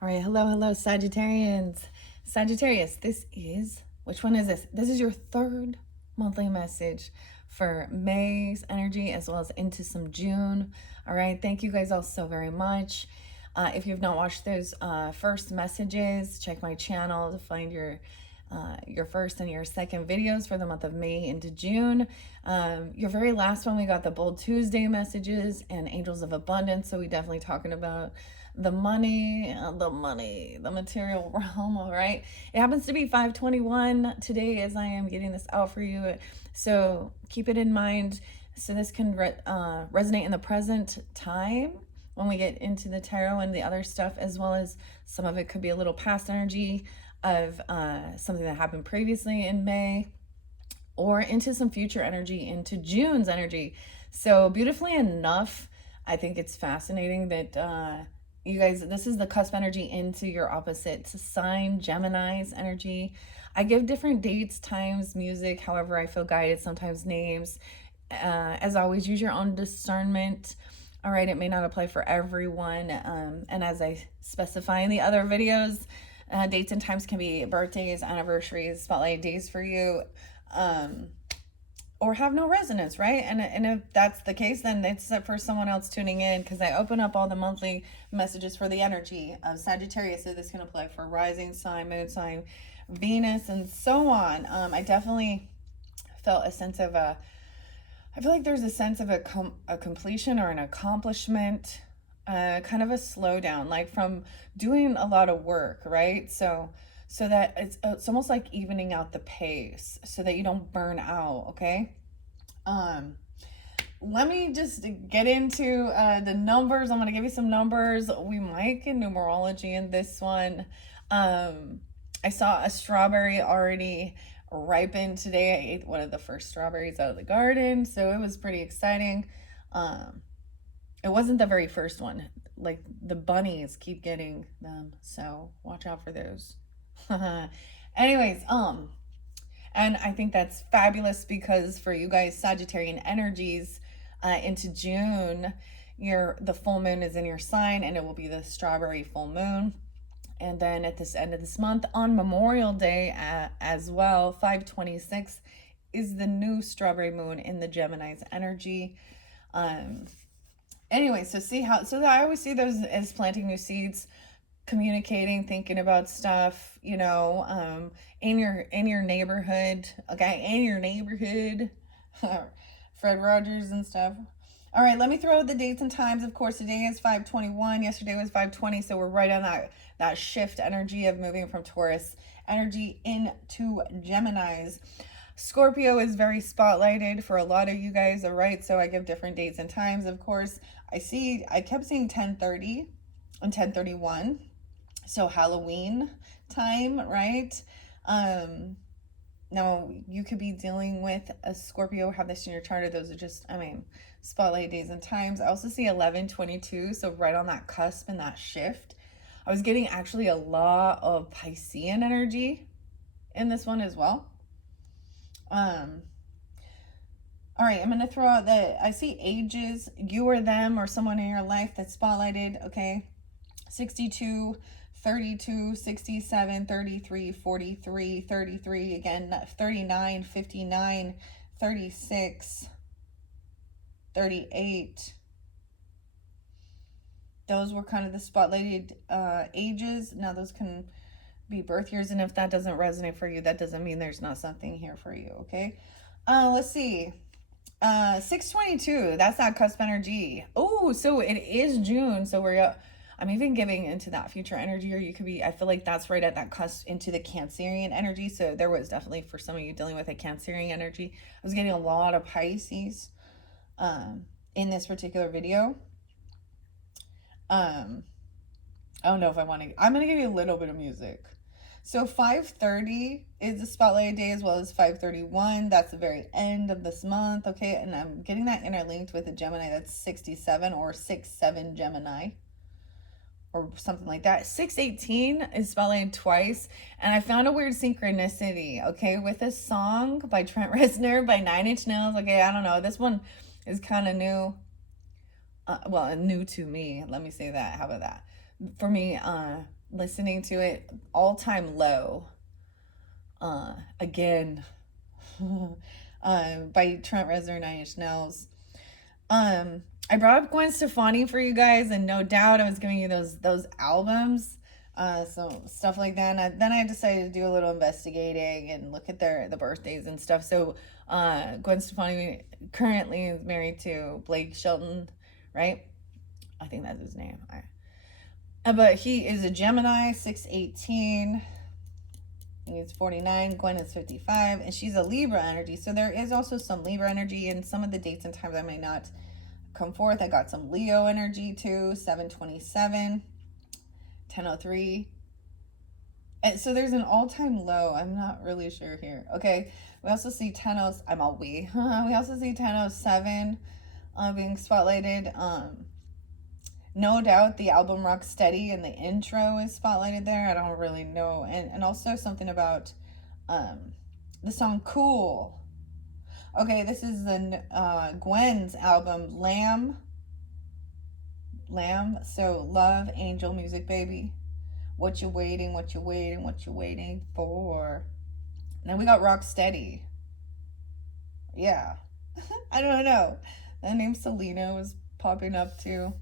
All right, hello, Sagittarians. Sagittarius, which one is this? This is your third monthly message for May's energy as well as into some June. All right, thank you guys all so very much. If you've not watched those first messages, check my channel to find your first and your second videos for the month of May into June. Your very last one, we got the Bold Tuesday messages and Angels of Abundance. So we definitely talking about the money, the material realm. All right. It happens to be 521 today as I am getting this out for you. So keep it in mind. So this can resonate in the present time when we get into the tarot and the other stuff, as well as some of it could be a little past energy of something that happened previously in May, or into some future energy, into June's energy. So beautifully enough, I think it's fascinating that you guys, this is the cusp energy into your opposite sign, Gemini's energy. I give different dates, times, music, however I feel guided, sometimes names. As always, use your own discernment. All right, it may not apply for everyone. And as I specify in the other videos, dates and times can be birthdays, anniversaries, spotlight days for you, or have no resonance, right? And if that's the case, then it's for someone else tuning in, because I open up all the monthly messages for the energy of Sagittarius. So this can apply for rising sign, moon sign, Venus, and so on. I definitely felt a sense of I feel like there's a sense of a completion or an accomplishment, kind of a slowdown, like from doing a lot of work, right? So that it's almost like evening out the pace so that you don't burn out, okay? Let me just get into the numbers. I'm going to give you some numbers. We might get numerology in this one. I saw a strawberry already ripen today. I ate one of the first strawberries out of the garden, so it was pretty exciting. It wasn't the very first one. Like, the bunnies keep getting them, so watch out for those. Anyways, and I think that's fabulous, because for you guys, Sagittarian energies, into June, the full moon is in your sign, and it will be the strawberry full moon. And then at this end of this month, on Memorial Day as well, 526 is the new strawberry moon in the Gemini's energy. Anyway, so I always see those as planting new seeds, communicating, thinking about stuff, in your neighborhood, okay, in your neighborhood, Fred Rogers and stuff. All right, let me throw out the dates and times. Of course, today is 521. Yesterday was 520, so we're right on that shift energy of moving from Taurus energy into Gemini's. Scorpio is very spotlighted for a lot of you guys, all right? So I give different dates and times. Of course, I kept seeing 1030 and 1031. So Halloween time, right? Now, you could be dealing with a Scorpio, have this in your chart. Those are just, spotlight days and times. I also see 1122, so right on that cusp and that shift. I was getting actually a lot of Piscean energy in this one as well. All right, I'm going to throw out I see ages, you or them or someone in your life that's spotlighted, okay? 62, 32, 67, 33, 43, 33, again, 39, 59, 36, 38. Those were kind of the spotlighted ages. Now, those can be birth years, and if that doesn't resonate for you, that doesn't mean there's not something here for you, okay? Let's see. 622, that's that cusp energy. Oh, so it is June, so I'm even giving into that future energy, or you could be, I feel like that's right at that cusp into the Cancerian energy. So there was definitely, for some of you dealing with a Cancerian energy, I was getting a lot of Pisces in this particular video. I don't know if I'm going to give you a little bit of music. So 5:30 is the spotlight day, as well as 5:31. That's the very end of this month, okay? And I'm getting that interlinked with a Gemini that's 67 or 6-7 Gemini or something like that. 618 is spotlighted twice, and I found a weird synchronicity, okay, with a song by Trent Reznor by 9 Inch Nails. Okay, I don't know. This one is kind of new. Well, new to me. Let me say that. How about that? For me, listening to it, all-time low. Again, by Trent Reznor, Nine Inch Nails. I brought up Gwen Stefani for you guys, and no doubt I was giving you those albums, so stuff like that. And then I decided to do a little investigating and look at the birthdays and stuff. So, Gwen Stefani currently is married to Blake Shelton, right? I think that's his name. But he is a Gemini, 6/18. He's 49. Gwen is 55, and she's a Libra energy. So there is also some Libra energy, and some of the dates and times I may not come forth. I got some Leo energy too, 7/27, 10/03. And so there's an all-time low. I'm not really sure here. Okay, we also see 10/07. I'm all we. We also see 10/07 being spotlighted. No doubt the album Rock Steady and the intro is spotlighted there. I don't really know. And also something about the song Cool. Okay, this is the Gwen's album Lamb. So Love, Angel, Music, Baby. What you waiting, what you waiting, what you waiting for. And then we got Rock Steady. Yeah. I don't know. The name Selena was popping up too.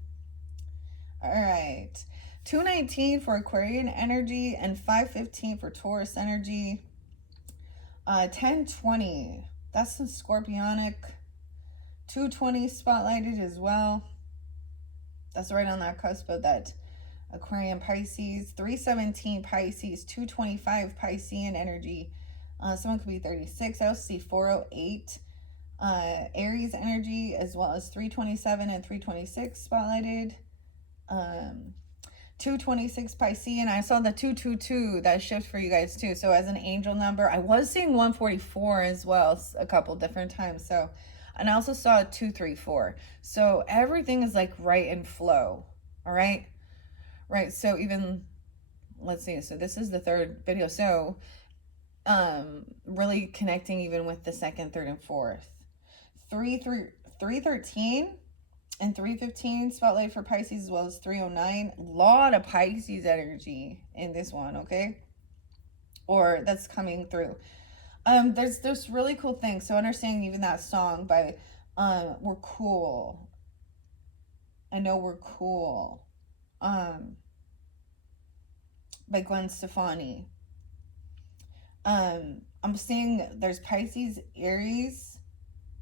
All right, 2/19 for Aquarian energy and 5/15 for Taurus energy. 10/20, that's some Scorpionic. 2/20 spotlighted as well. That's right on that cusp of that Aquarian Pisces. 3/17 Pisces, 2/25 Piscean energy. Someone could be 36. I also see 4/08 Aries energy, as well as 3/27 and 3/26 spotlighted. 2/26 Piscean. I saw the 2/22 that shift for you guys too. So as an angel number, I was seeing 144 as well a couple different times. So, and I also saw 234. So everything is like right in flow. All right. Right. So even, let's see. So this is the third video. So, really connecting even with the second, third, and fourth. 3/13 and 3/15 spotlight for Pisces, as well as 3/09. A lot of Pisces energy in this one, okay? Or that's coming through. There's really cool things. So understanding even that song by We're Cool. I Know We're Cool. By Gwen Stefani. I'm seeing there's Pisces, Aries,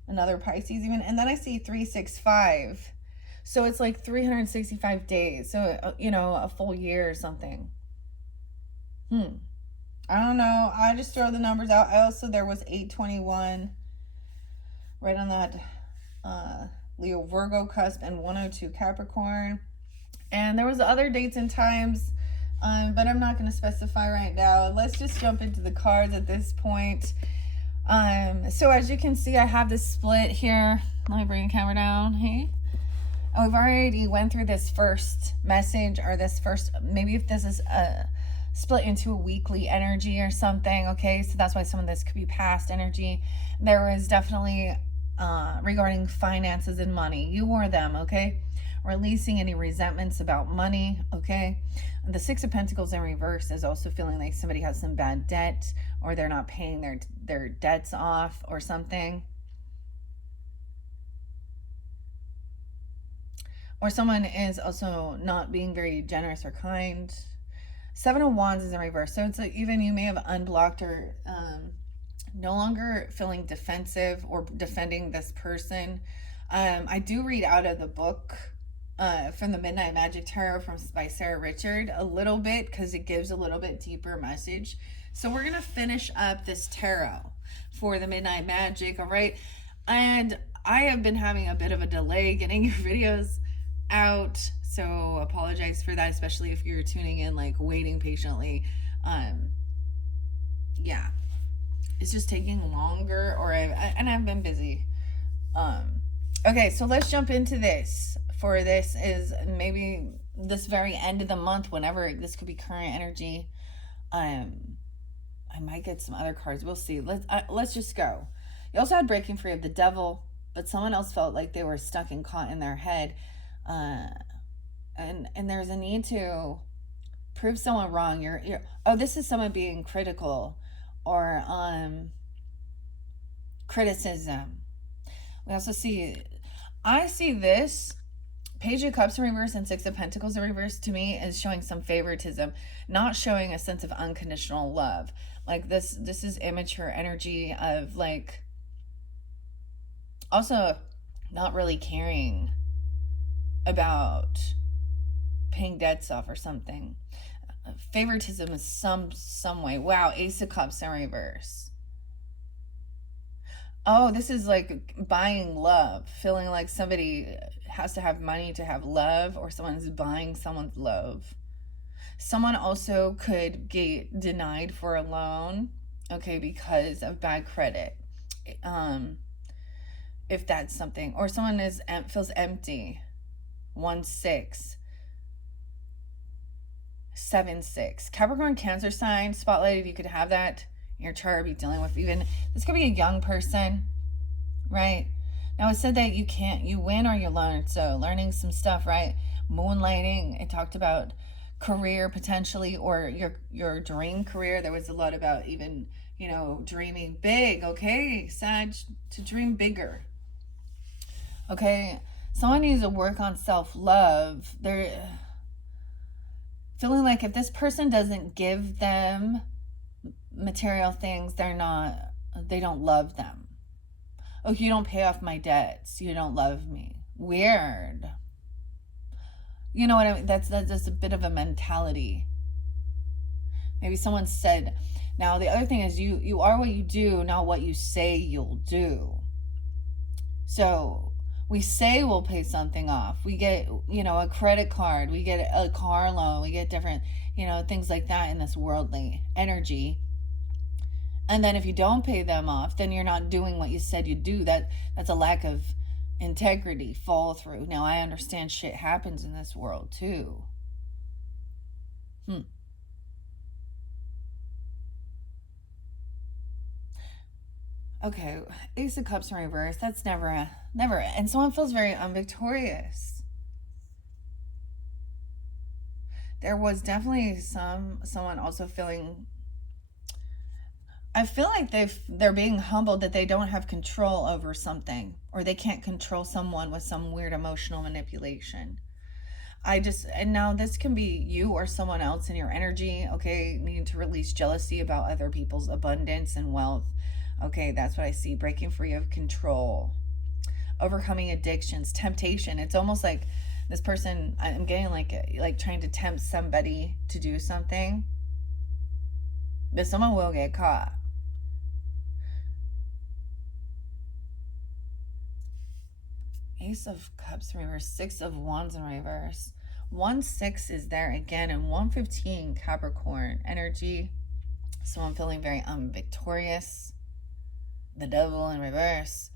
another Pisces even, and then I see 365. So it's like 365 days. So, you know, a full year or something. I don't know. I just throw the numbers out. There was 8/21 right on that Leo Virgo cusp, and 102 Capricorn. And there was other dates and times, but I'm not going to specify right now. Let's just jump into the cards at this point. So as you can see, I have this split here. Let me bring the camera down. Hey. We've already went through this first message, or this first, maybe if this is split into a weekly energy or something, okay? So that's why some of this could be past energy. There was definitely regarding finances and money. You or them, okay? Releasing any resentments about money, okay? The Six of Pentacles in reverse is also feeling like somebody has some bad debt, or they're not paying their debts off or something. Or someone is also not being very generous or kind. Seven of Wands is in reverse. So it's like even you may have unblocked or no longer feeling defensive or defending this person. I do read out of the book from the Midnight Magic Tarot by Sarah Richard a little bit, because it gives a little bit deeper message. So we're going to finish up this tarot for the Midnight Magic, all right? And I have been having a bit of a delay getting your videos out, so apologize for that, especially if you're tuning in like waiting patiently. Yeah, it's just taking longer, or I've been busy. Okay, so let's jump into this. For this is maybe this very end of the month, whenever this could be current energy. I might get some other cards. We'll see. Let's just go. You also had Breaking Free of the Devil, but someone else felt like they were stuck and caught in their head. And there's a need to prove someone wrong. Oh, this is someone being critical or criticism. We also see, I see this Page of Cups in reverse and Six of Pentacles in reverse to me is showing some favoritism, not showing a sense of unconditional love. Like this is immature energy of like also not really caring about paying debts off or something. Favoritism is some way. Wow, Ace of Cups in reverse. Oh, this is like buying love, feeling like somebody has to have money to have love, or someone's buying someone's love. Someone also could get denied for a loan, okay, because of bad credit. If that's something, or someone feels empty. 1-6, 7-6. Capricorn, Cancer sign spotlighted. You could have that in your chart, be dealing with even, this could be a young person, right? Now it said that you win or you learn. So learning some stuff, right? Moonlighting, it talked about career potentially, or your dream career. There was a lot about even, dreaming big, okay? Sag, to dream bigger. Okay, someone needs to work on self-love. They're feeling like if this person doesn't give them material things, they don't love them. Oh, you don't pay off my debts, you don't love me. Weird. You know what I mean? That's just a bit of a mentality. Maybe someone said, now the other thing is you are what you do, not what you say you'll do. So we say we'll pay something off. We get, a credit card. We get a car loan. We get different, things like that in this worldly energy. And then if you don't pay them off, then you're not doing what you said you'd do. That's a lack of integrity, follow through. Now, I understand shit happens in this world too. Okay, Ace of Cups in reverse. That's never. And someone feels very unvictorious. There was definitely someone also feeling. I feel like they're being humbled that they don't have control over something, or they can't control someone with some weird emotional manipulation. And now this can be you or someone else in your energy, okay, needing to release jealousy about other people's abundance and wealth. Okay, that's what I see. Breaking free of control. Overcoming addictions, temptation. It's almost like this person, I'm getting like trying to tempt somebody to do something. But someone will get caught. Ace of Cups in reverse, Six of Wands in reverse. 1-6 is there again, and 1-15 Capricorn energy. Someone feeling very unvictorious. The Devil in reverse.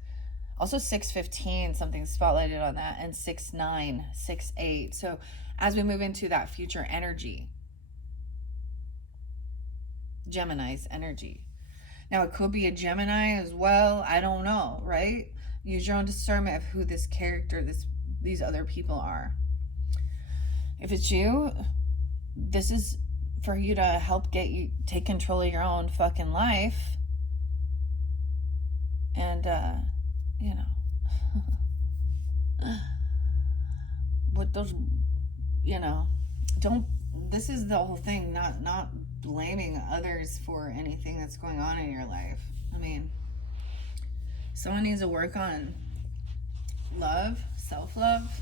Also 6-15, something spotlighted on that, and 6-9, 6-8. So as we move into that future energy, Gemini's energy. Now it could be a Gemini as well. I don't know, right? Use your own discernment of who this character, these other people are. If it's you, this is for you to help take control of your own fucking life. And, what those, this is the whole thing, not blaming others for anything that's going on in your life. I mean, someone needs to work on love, self-love.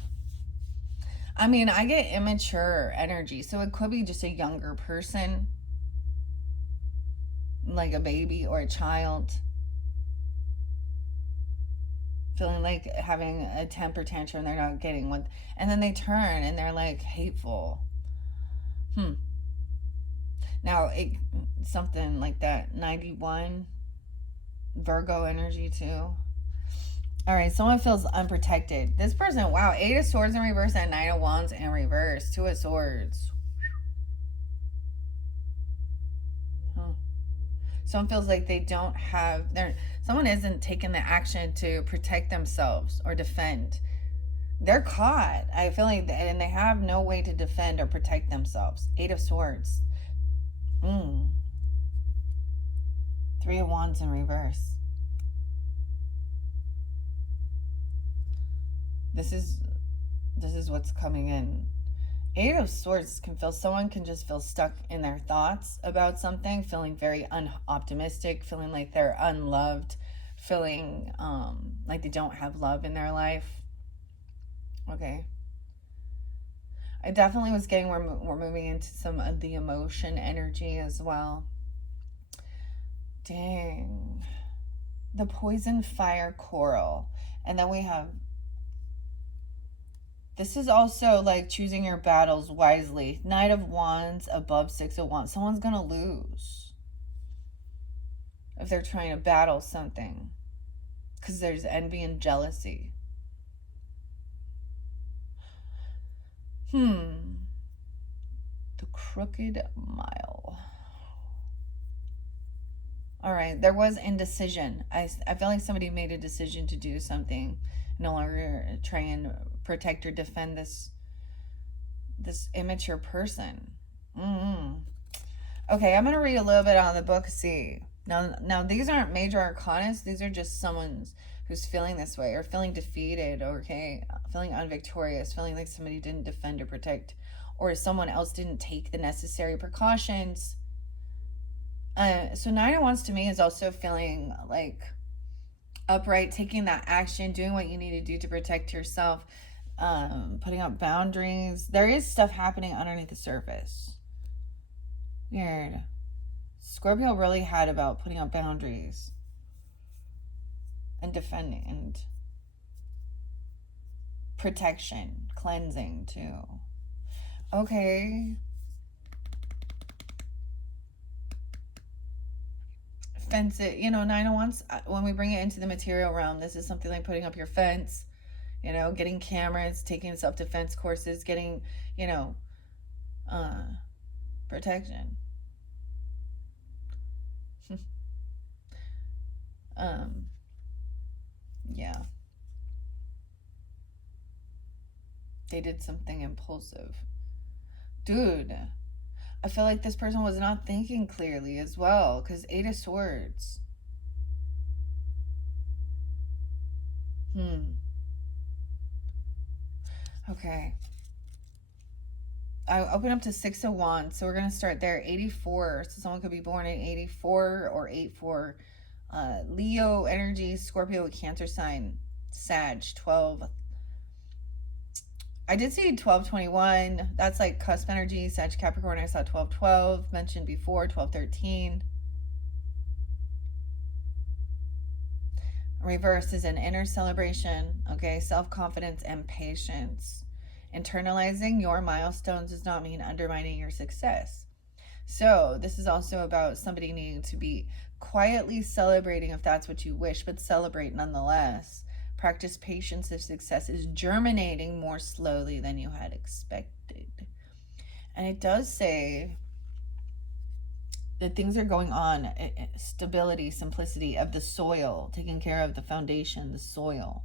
I mean, I get immature energy, so it could be just a younger person, like a baby or a child, feeling like having a temper tantrum, they're not getting what, and then they turn and they're like hateful. Now, something like that, 91, Virgo energy too. All right, someone feels unprotected. This person, wow, 8 of Swords in reverse and 9 of Wands in reverse. 2 of Swords. Someone feels like they don't have, someone isn't taking the action to protect themselves or defend. They're caught. I feel like, and they have no way to defend or protect themselves. Eight of Swords. Three of Wands in reverse. This is what's coming in. Eight of Swords can feel, someone can just feel stuck in their thoughts about something, feeling very unoptimistic, feeling like they're unloved, feeling like they don't have love in their life. Okay. I definitely was getting, we're moving into some of the emotion energy as well. Dang. The poison fire coral. And then we have, this is also like choosing your battles wisely. Knight of Wands above Six of Wands. Someone's going to lose if they're trying to battle something, because there's envy and jealousy. The Crooked Mile. All right, there was indecision. I feel like somebody made a decision to do something, no longer try and protect or defend this immature person. Okay, I'm gonna read a little bit on the book. See, now these aren't major arcanas. These are just someone's who's feeling this way, or feeling defeated, okay, feeling unvictorious, feeling like somebody didn't defend or protect, or someone else didn't take the necessary precautions. So Nine of Wands to me is also feeling like upright, taking that action, doing what you need to do to protect yourself, putting up boundaries. There is stuff happening underneath the surface. Weird. Scorpio really had about putting up boundaries and defending and protection, cleansing too. Okay. Fence it, Nine of Wands, when we bring it into the material realm, this is something like putting up your fence, getting cameras, taking self-defense courses, getting, protection. Yeah. They did something impulsive. Dude, I feel like this person was not thinking clearly as well, because Eight of Swords. Okay. I open up to Six of Wands, so we're going to start there. 84, so someone could be born in 84 or 84. Leo energy, Scorpio, Cancer sign, Sag, 12. I did see 1221. That's like cusp energy. Sag, Capricorn, I saw 1212, mentioned before, 1213. Reverse is an inner celebration, okay? Self-confidence and patience. Internalizing your milestones does not mean undermining your success. So this is also about somebody needing to be quietly celebrating if that's what you wish, but celebrate nonetheless. Practice patience if success is germinating more slowly than you had expected. And it does say that things are going on. Stability, simplicity of the soil, taking care of the foundation, the soil.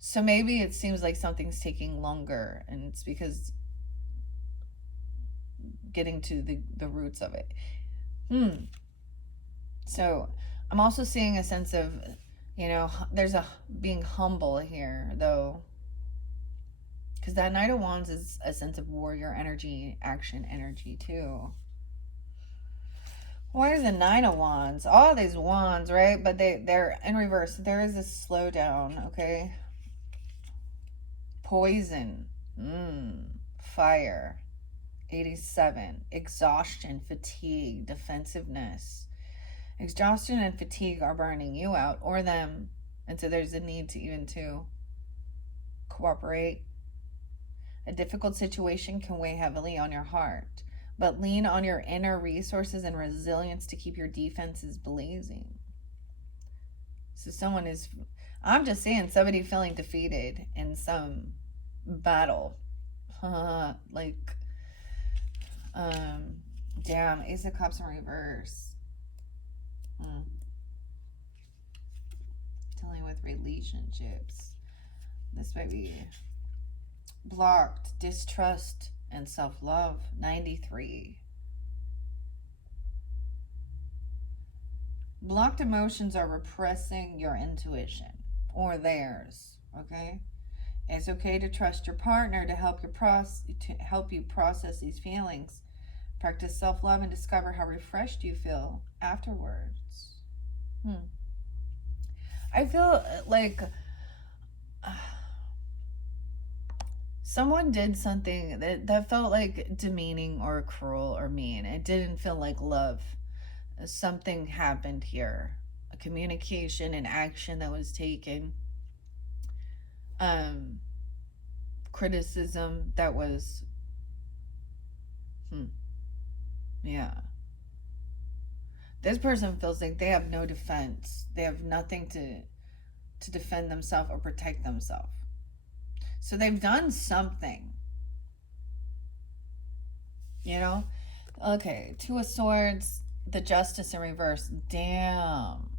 So maybe it seems like something's taking longer, and it's because getting to the roots of it. So I'm also seeing a sense of, there's a being humble here, though. Because that Knight of Wands is a sense of warrior energy, action energy, too. Where's the Nine of Wands? All these wands, right? But they're in reverse. There is this slowdown, okay? Poison. Fire. 87. Exhaustion, fatigue, defensiveness. Exhaustion and fatigue are burning you out or them. And so there's a need to even to cooperate. A difficult situation can weigh heavily on your heart, but lean on your inner resources and resilience to keep your defenses blazing. So I'm just seeing somebody feeling defeated in some battle. Damn, Ace of Cups in reverse. Dealing with with relationships. This might be blocked, distrust, and self-love. 93. Blocked emotions are repressing your intuition or theirs, okay? It's okay to trust your partner to help you process these feelings. Practice self-love and discover how refreshed you feel afterwards. I feel like someone did something that felt like demeaning or cruel or mean. It didn't feel like love. Something happened here. A communication and action that was taken. Criticism that was yeah. This person feels like they have no defense. They have nothing to defend themselves or protect themselves. So they've done something. You know? Okay, Two of Swords, the Justice in reverse. Damn.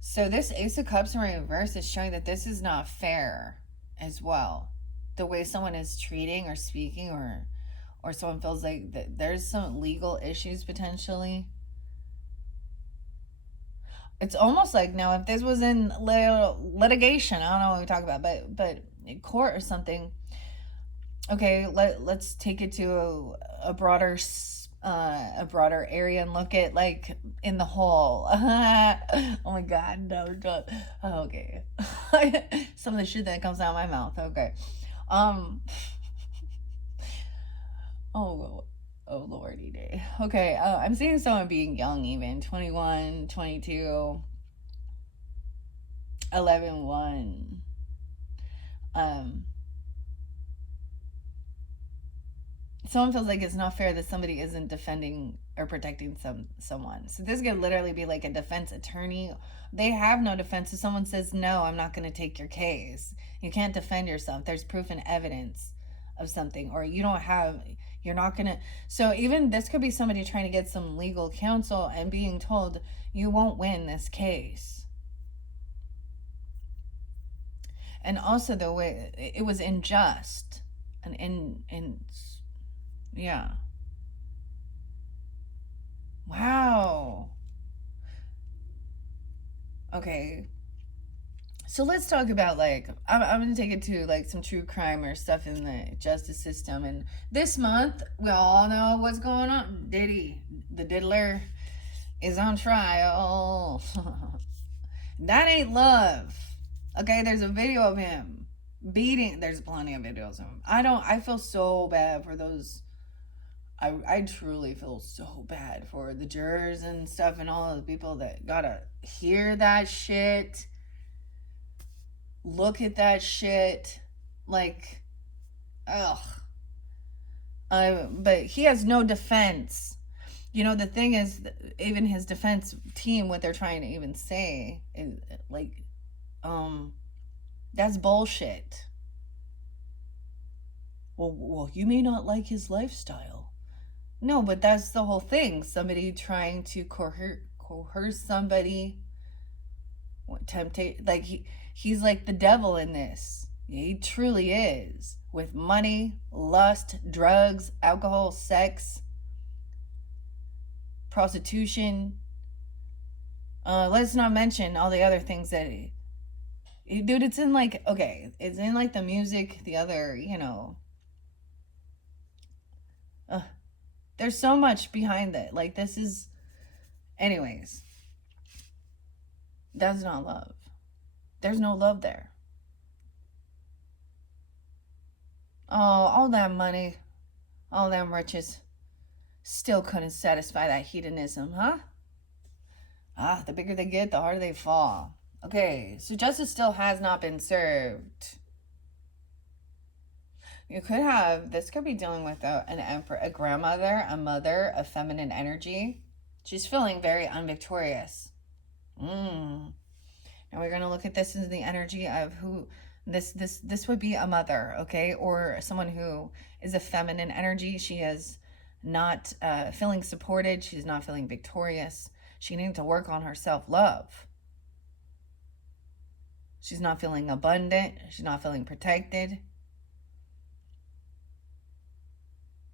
So this Ace of Cups in reverse is showing that this is not fair as well. The way someone is treating or speaking, or someone feels like that there's some legal issues potentially. It's almost like, now if this was in litigation, I don't know what we talk about, but in court or something. Okay, let's take it to a broader area and look at, like, in the whole. Oh my God, no, don't. Okay. Some of the shit that comes out of my mouth. Okay. Oh lordy day. Okay, I'm seeing someone being young, even 21, 22, 11, 1. Someone feels like it's not fair that somebody isn't defending or protecting someone. So this could literally be like a defense attorney. They have no defense. If someone says, no, I'm not going to take your case, you can't defend yourself. There's proof and evidence of something, or you're not going to. So even this could be somebody trying to get some legal counsel and being told, you won't win this case. And also the way it was unjust and yeah. Wow. Okay. So let's talk about, like, I'm going to take it to, like, some true crime or stuff in the justice system. And this month, we all know what's going on. Diddy, the diddler, is on trial. That ain't love. Okay, there's a video of him beating. There's plenty of videos of him. I feel so bad for those. I truly feel so bad for the jurors and stuff and all the people that gotta hear that shit, look at that shit, like, ugh. But he has no defense. You know, the thing is, even his defense team, what they're trying to even say is, like, that's bullshit. Well, you may not like his lifestyle. No, but that's the whole thing. Somebody trying to coerce somebody, like he's like the devil in this. He truly is. With money, lust, drugs, alcohol, sex, prostitution. Let's not mention all the other things that dude, it's in, like, okay, it's in, like, the music, the other, there's so much behind it. Like, this is, anyways, that's not love. There's no love there. Oh, all that money, all them riches still couldn't satisfy that hedonism, huh? The bigger they get, the harder they fall. Okay, so justice still has not been served. You could have, this could be dealing with an emperor, a grandmother, a mother, a feminine energy. She's feeling very unvictorious. Now we're going to look at this as the energy of who, this would be a mother, okay? Or someone who is a feminine energy. She is not feeling supported. She's not feeling victorious. She needs to work on her self-love. She's not feeling abundant. She's not feeling protected.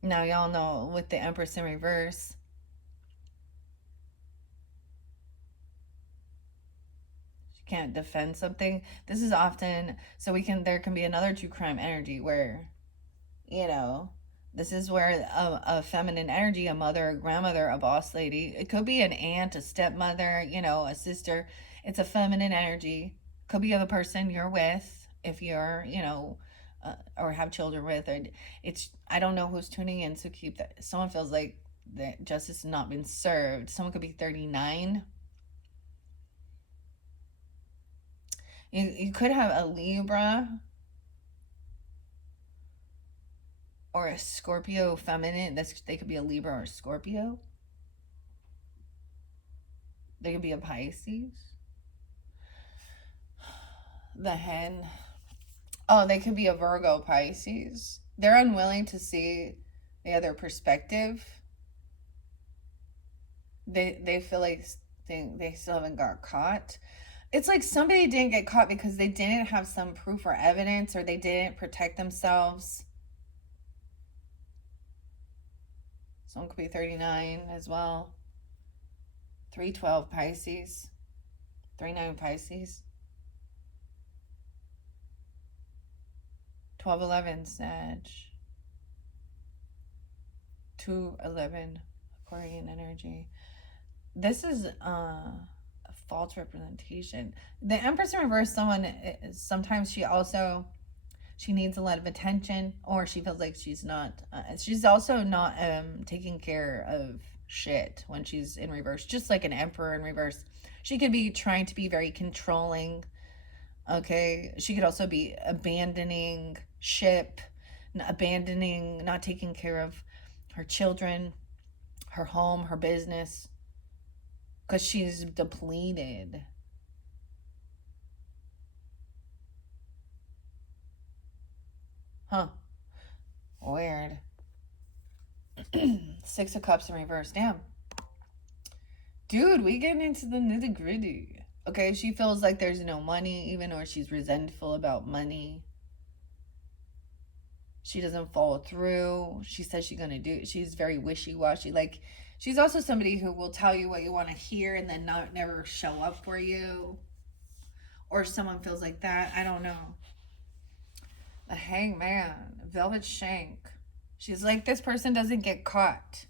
Now, y'all know with the Empress in reverse, she can't defend something. This is often, so there can be another true crime energy where, you know, this is where a feminine energy, a mother, a grandmother, a boss lady, it could be an aunt, a stepmother, a sister. It's a feminine energy. Could be the person you're with if you're, or have children with. Or I don't know who's tuning in, so keep that. Someone feels like that justice has not been served. Someone could be 39. You could have a Libra or a Scorpio feminine. They could be a Libra or a Scorpio. They could be a Pisces. The hen. Oh, they could be a Virgo Pisces. They're unwilling to see the other perspective. They feel like they still haven't got caught. It's like somebody didn't get caught because they didn't have some proof or evidence, or they didn't protect themselves. Someone could be 39 as well. 312 Pisces. 39 Pisces. 1211 Sag. 211 Aquarian energy. This is a false representation. The Empress in reverse, sometimes she needs a lot of attention, or she feels like she's also not taking care of shit when she's in reverse, just like an Emperor in reverse. She could be trying to be very controlling. Okay, she could also be abandoning ship, not taking care of her children, her home, her business, because she's depleted. Huh. Weird. Six of Cups in reverse. Damn. Dude, we getting into the nitty gritty. Okay, she feels like there's no money, even or she's resentful about money. She doesn't follow through. She says she's gonna do. She's very wishy-washy. Like, she's also somebody who will tell you what you want to hear and then never show up for you. Or someone feels like that. I don't know. The Hangman, Velvet Shank. She's like, this person doesn't get caught.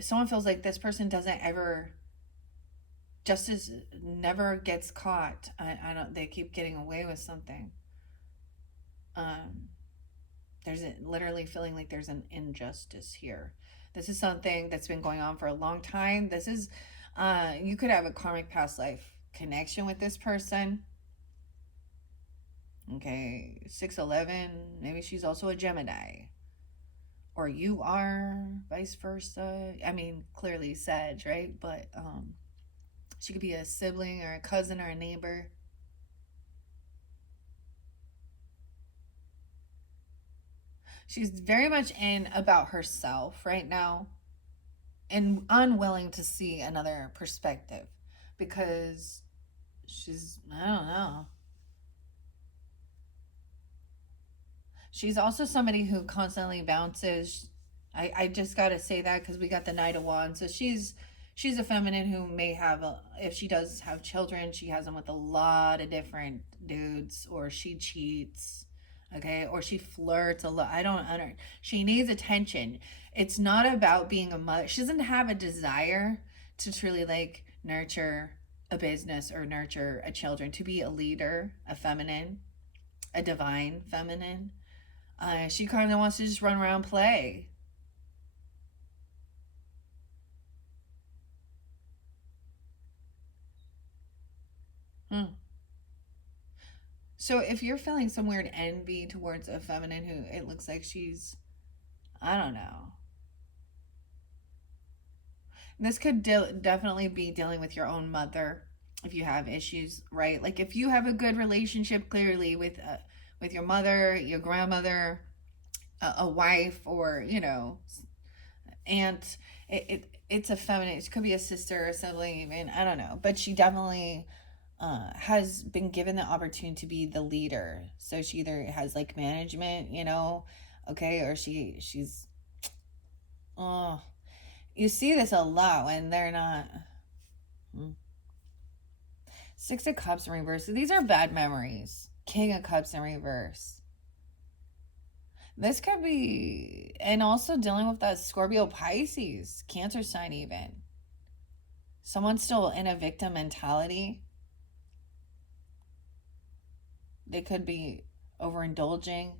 Someone feels like this person doesn't ever, justice never gets caught. They keep getting away with something. There's literally feeling like there's an injustice here. This is something that's been going on for a long time. This is, you could have a karmic past life connection with this person. Okay, 611, maybe she's also a Gemini. Or you are, vice versa. I mean, clearly Sag, right? But she could be a sibling or a cousin or a neighbor. She's very much in about herself right now and unwilling to see another perspective because I don't know. She's also somebody who constantly bounces. I just got to say that because we got the Knight of Wands. So she's a feminine who may have, if she does have children, she has them with a lot of different dudes, or she cheats, okay, or she flirts a lot. She needs attention. It's not about being a mother. She doesn't have a desire to truly like nurture a business or nurture a children, to be a leader, a feminine, a divine feminine. She kind of wants to just run around, play. So if you're feeling some weird envy towards a feminine who it looks like she's, I don't know. This could definitely be dealing with your own mother if you have issues, right? Like if you have a good relationship clearly with your mother, your grandmother, a wife, or aunt. It's a feminine. It could be a sister or sibling, even. I don't know. But she definitely has been given the opportunity to be the leader. So she either has like management, okay, or she's. Oh, you see this a lot when they're not. Six of Cups in reverse. So these are bad memories. King of Cups in reverse. This could be, and also dealing with that Scorpio, Pisces, Cancer sign even. Someone's still in a victim mentality. They could be overindulging.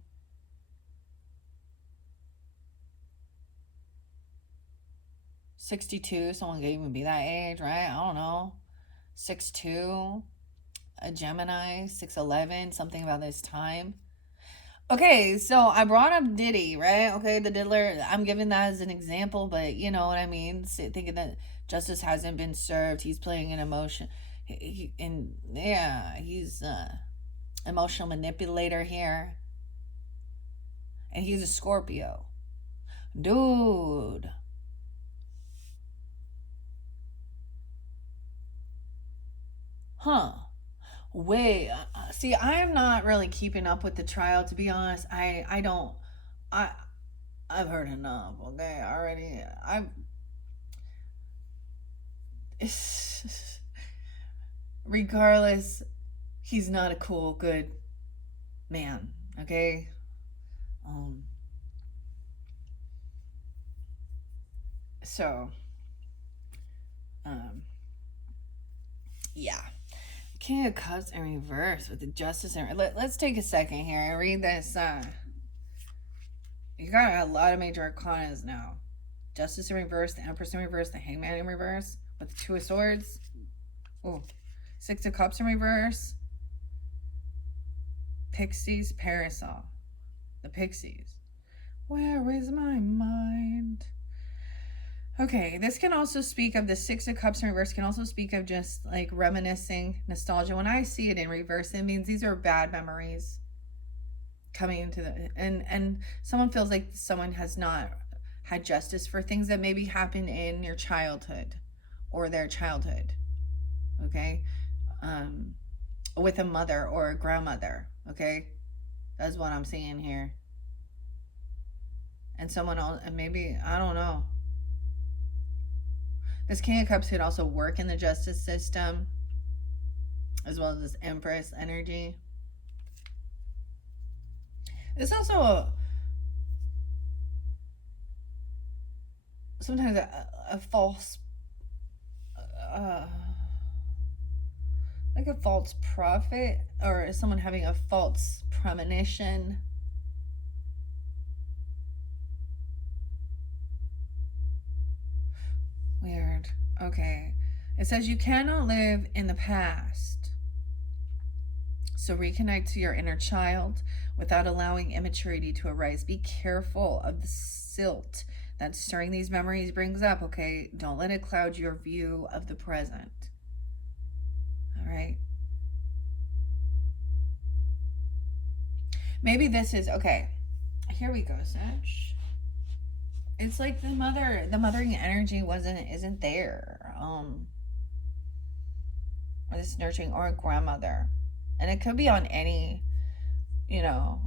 '62, someone could even be that age, right? I don't know. 6'2", a Gemini, 6'11", something about this time. Okay, so I brought up Diddy, right? Okay, the diddler. I'm giving that as an example, but you know what I mean? Thinking that justice hasn't been served. He's playing an emotion. He's emotional manipulator here. And he's a Scorpio. Dude. Huh. Wait, see, I am not really keeping up with the trial, to be honest. I don't, I, I've heard enough, okay, already. Regardless, he's not a cool, good man, okay? Um, so, um, yeah. King of Cups in reverse with the Justice in let's take a second here and read this. You got a lot of major arcanas now. Justice in reverse, the Empress in reverse, the Hangman in reverse, with the Two of Swords. Oh, Six of Cups in reverse. Pixies, Parasol. The Pixies. Where is my mind? Okay, this can also speak of the Six of Cups in reverse, can also speak of just like reminiscing, nostalgia. When I see it in reverse, it means these are bad memories coming into the, and someone feels like someone has not had justice for things that maybe happened in your childhood or their childhood, okay? With a mother or a grandmother, okay? That's what I'm seeing here. And someone else, and maybe, I don't know. This King of Cups could also work in the justice system, as well as this Empress energy. It's also sometimes a false, like a false prophet, or someone having a false premonition. Weird. Okay. It says you cannot live in the past. So reconnect to your inner child without allowing immaturity to arise. Be careful of the silt that stirring these memories brings up, okay? Don't let it cloud your view of the present. All right? Maybe this is, okay. Here we go, Sag. It's like the mothering energy isn't there. Or this nurturing, or a grandmother. And it could be on any,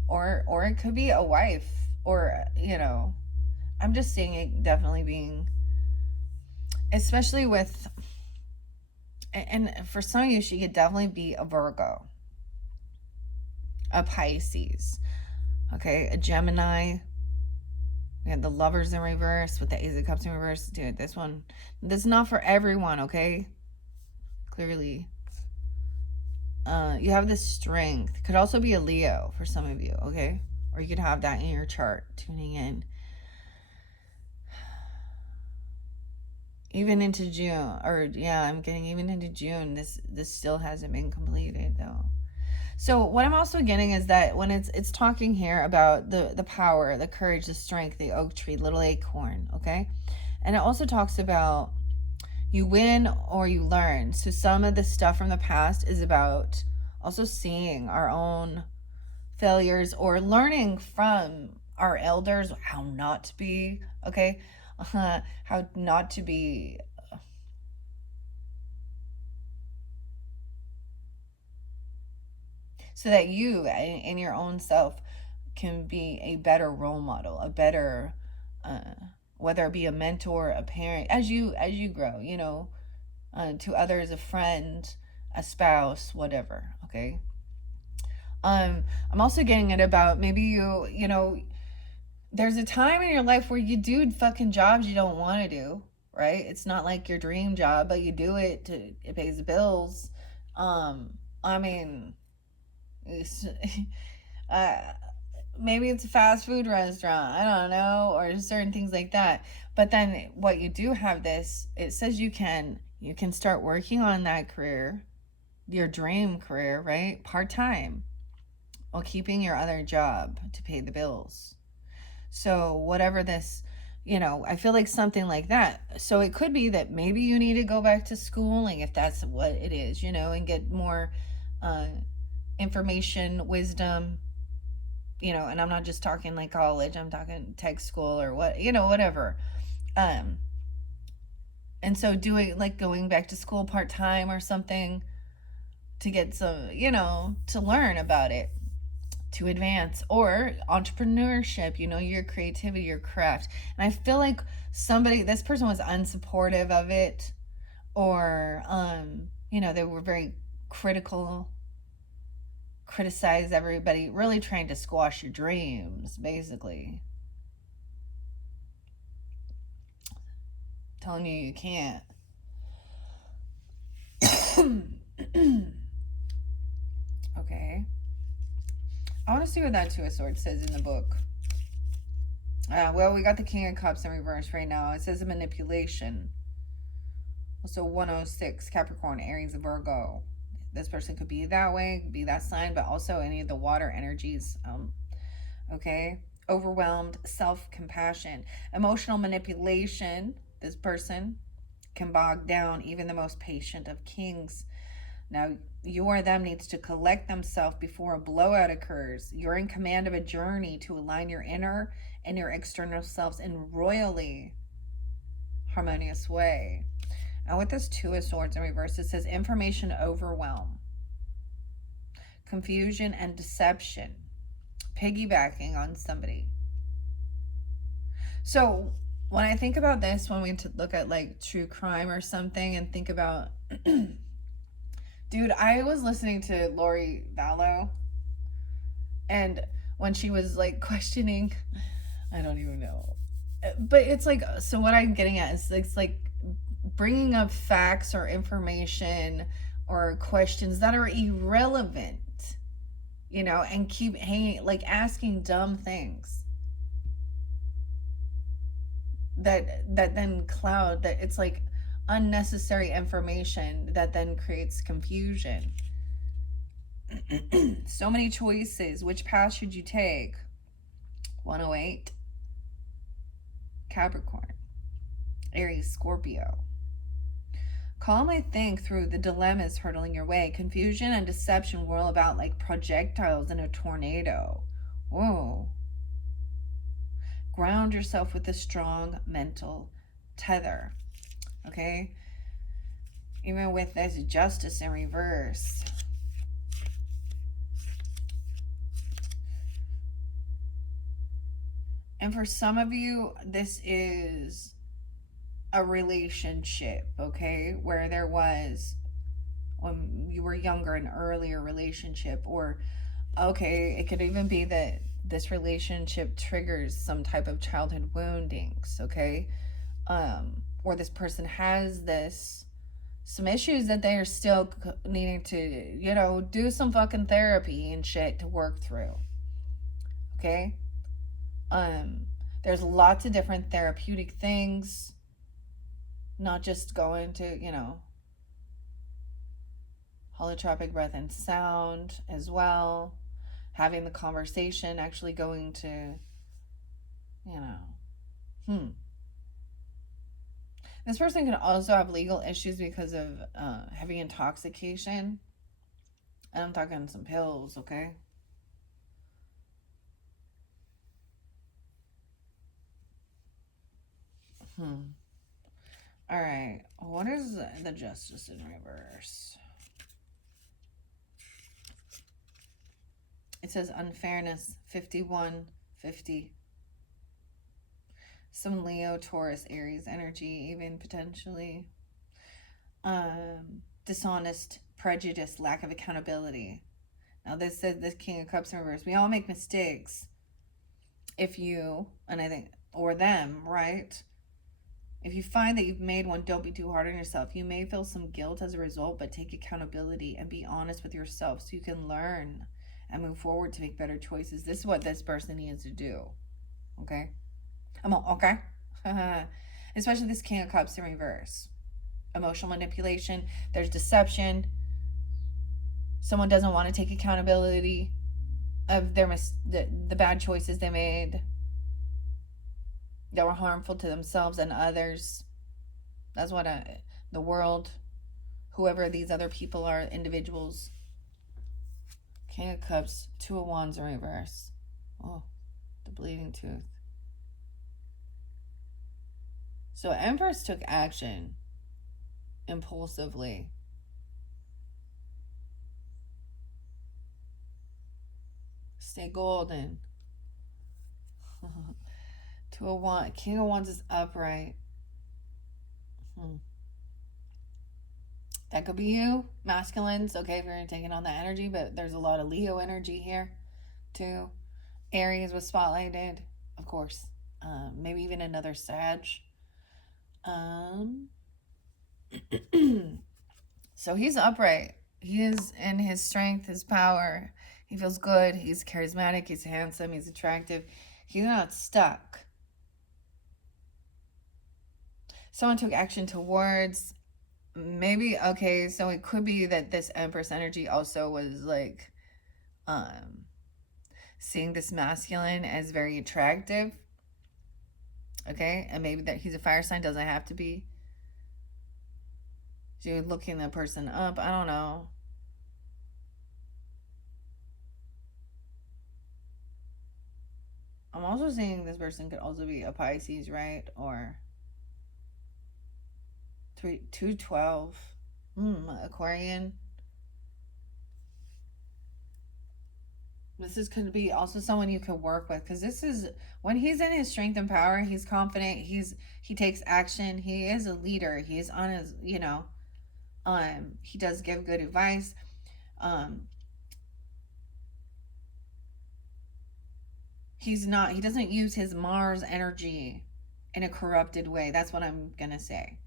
or it could be a wife, or, I'm just seeing it definitely being, especially with, and for some of you, she could definitely be a Virgo, a Pisces, okay, a Gemini. We had the Lovers in reverse with the Ace of Cups in reverse. Dude, this is not for everyone, okay? Clearly. You have this Strength. Could also be a Leo for some of you, okay? Or you could have that in your chart, tuning in. Even into June, I'm getting even into June. This still hasn't been completed, though. So what I'm also getting is that when it's talking here about the power, the courage, the strength, the oak tree, little acorn, okay? And it also talks about you win or you learn. So some of the stuff from the past is about also seeing our own failures or learning from our elders how not to be, okay? how not to be, so that you in your own self can be a better role model, a better, uh, whether it be a mentor, a parent, as you grow, to others, a friend, a spouse, whatever. Okay. I'm also getting it about maybe there's a time in your life where you do fucking jobs you don't want to do, right? It's not like your dream job, but you do it to it pays the bills. I mean, it's, uh, maybe it's a fast food restaurant, I don't know, or certain things like that. But then what you do have this, it says you can start working on that career, your dream career, right? Part-time, while keeping your other job to pay the bills. So whatever this, I feel like something like that. So it could be that maybe you need to go back to schooling if that's what it is, and get more uh, information, wisdom, and I'm not just talking like college, I'm talking tech school or whatever. Um, and so doing like going back to school part time or something to get some, to learn about it, to advance, or entrepreneurship, your creativity, your craft. And I feel like this person was unsupportive of it, or they were very critical, criticize everybody, really trying to squash your dreams, basically telling you can't. Okay, I want to see what that Two of Swords says in the book. Well, we got the King of Cups in reverse right now. It says a manipulation. So 106, Capricorn, Aries, Virgo. This person could be that way, be that sign, but also any of the water energies. Okay. Overwhelmed, self-compassion, emotional manipulation. This person can bog down even the most patient of kings. Now, you or them needs to collect themselves before a blowout occurs. You're in command of a journey to align your inner and your external selves in royally harmonious way. And with this Two of Swords in reverse, it says information overwhelm, confusion and deception, piggybacking on somebody. So when I think about this, when we look at like true crime or something and think about, dude, I was listening to Lori Vallow, and when she was like questioning, I don't even know, but it's like, so what I'm getting at is it's like bringing up facts or information or questions that are irrelevant, and keep hanging, like asking dumb things that then cloud, that it's like unnecessary information that then creates confusion. So many choices. Which path should you take? 108, Capricorn, Aries, Scorpio. Calmly think through the dilemmas hurtling your way. Confusion and deception whirl about like projectiles in a tornado. Whoa. Ground yourself with a strong mental tether. Okay? Even with this Justice in reverse. And for some of you, this is a relationship, okay, where there was, when you were younger, an earlier relationship, or okay, it could even be that this relationship triggers some type of childhood woundings, okay, or this person has some issues that they are still needing to do some fucking therapy and shit to work through. Okay. There's lots of different therapeutic things, not just going to, holotropic breath and sound as well, having the conversation, actually going to, This person can also have legal issues because of heavy intoxication. And I'm talking some pills, okay? All right. What is the Justice in reverse? It says unfairness, 51, 50. Some Leo, Taurus, Aries energy, even potentially. Dishonest, prejudice, lack of accountability. Now this says this King of Cups in reverse. We all make mistakes. If you, and I think, or them, right? If you find that you've made one, don't be too hard on yourself. You may feel some guilt as a result, but take accountability and be honest with yourself so you can learn and move forward to make better choices. This is what this person needs to do. Okay? I'm all, okay? Especially this King of Cups in reverse. Emotional manipulation. There's deception. Someone doesn't want to take accountability of the bad choices they made that were harmful to themselves and others. That's what the world, whoever these other people are, individuals. King of Cups, Two of Wands in reverse. Oh, the bleeding tooth. So Empress took action impulsively. Stay golden. Two of Wands. King of Wands is upright. That could be you, masculines, okay, if you're taking on that energy, but there's a lot of Leo energy here, too. Aries was spotlighted, of course. Maybe even another Sag. So he's upright. He is in his strength, his power. He feels good. He's charismatic. He's handsome. He's attractive. He's not stuck. Someone took action towards, maybe, okay, so it could be that this Empress energy also was like seeing this masculine as very attractive. Okay, and maybe that he's a fire sign, doesn't have to be. So you're looking the person up, I don't know. I'm also seeing this person could also be a Pisces, right? Or 212. Aquarian. This could be also someone you could work with, because this is when he's in his strength and power. He's confident. He takes action. He is a leader. He's on his, he does give good advice. He doesn't use his Mars energy in a corrupted way. That's what I'm gonna say.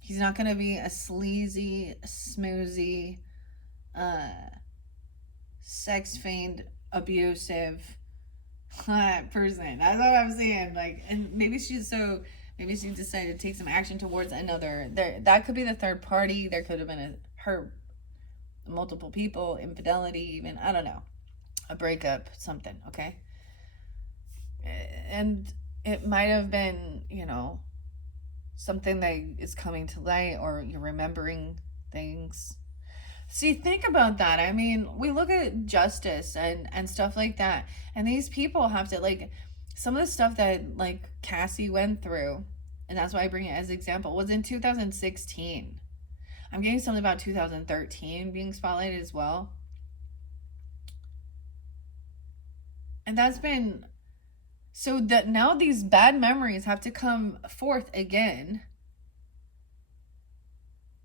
He's not gonna be a sleazy, smoozy, sex fiend, abusive person. That's what I'm saying. Like, and maybe she decided to take some action towards another. That could be the third party. There could have been multiple people, infidelity, even, I don't know, a breakup, something. Okay, and it might have been, something that is coming to light, or you're remembering things. See, think about that. I mean, we look at justice and stuff like that, and these people have to, like, some of the stuff that, like, Cassie went through, and that's why I bring it as an example, was in 2016. I'm getting something about 2013 being spotlighted as well. And that's been, so that now these bad memories have to come forth again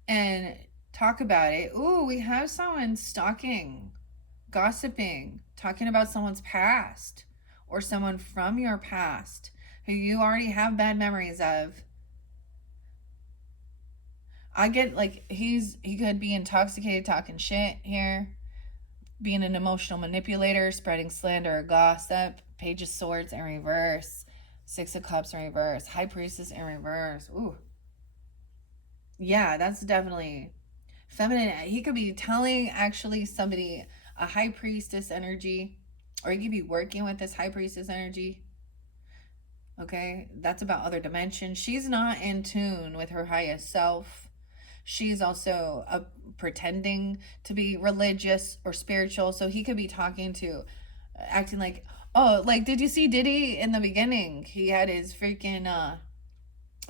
and talk about it. Ooh, we have someone stalking, gossiping, talking about someone's past or someone from your past who you already have bad memories of. I get, like, he could be intoxicated, talking shit here, being an emotional manipulator, spreading slander or gossip. Page of Swords in reverse, Six of Cups in reverse, High Priestess in reverse. Ooh. Yeah, that's definitely feminine. He could be telling actually somebody, a High Priestess energy, or he could be working with this High Priestess energy. Okay, that's about other dimensions. She's not in tune with her highest self. She's also pretending to be religious or spiritual. So he could be acting like, Oh, like, did you see Diddy in the beginning? He had his freaking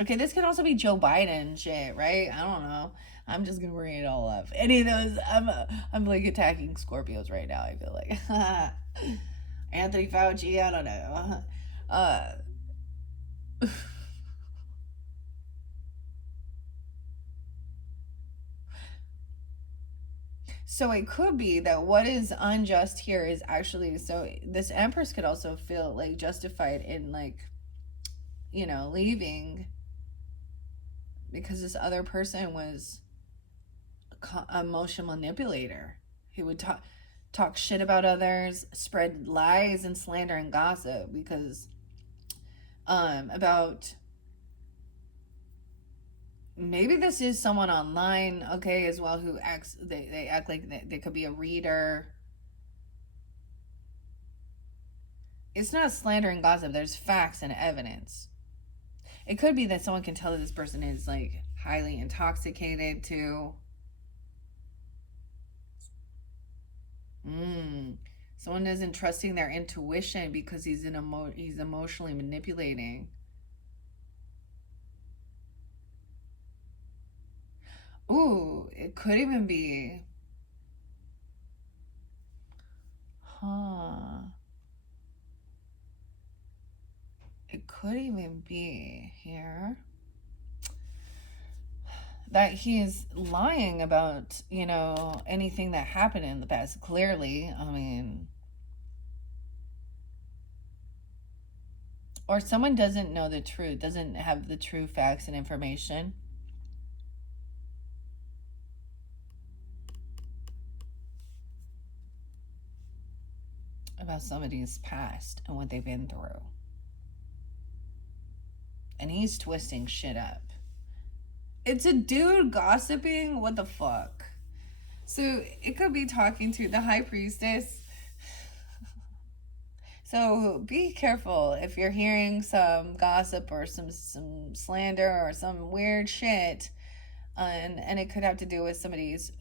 okay, this could also be Joe Biden shit, right? I don't know. I'm just gonna bring it all up. Any of those, I'm like attacking Scorpios right now. I feel like Anthony Fauci. I don't know. Uh, so it could be that what is unjust here is actually, so this Empress could also feel like justified in, like, leaving because this other person was emotional manipulator. He would talk shit about others, spread lies and slander and gossip because about, maybe this is someone online, okay, as well, who acts, they act like they could be a reader. It's not slander and gossip, there's facts and evidence. It could be that someone can tell that this person is like highly intoxicated too. Someone isn't trusting their intuition because he's emotionally manipulating. Ooh, it could even be. Huh. It could even be here that he's lying about, anything that happened in the past. Clearly, I mean, or someone doesn't know the truth, doesn't have the true facts and information about somebody's past and what they've been through. And he's twisting shit up. It's a dude gossiping? What the fuck? So it could be talking to the High Priestess. So be careful if you're hearing some gossip or some slander or some weird shit, and it could have to do with somebody's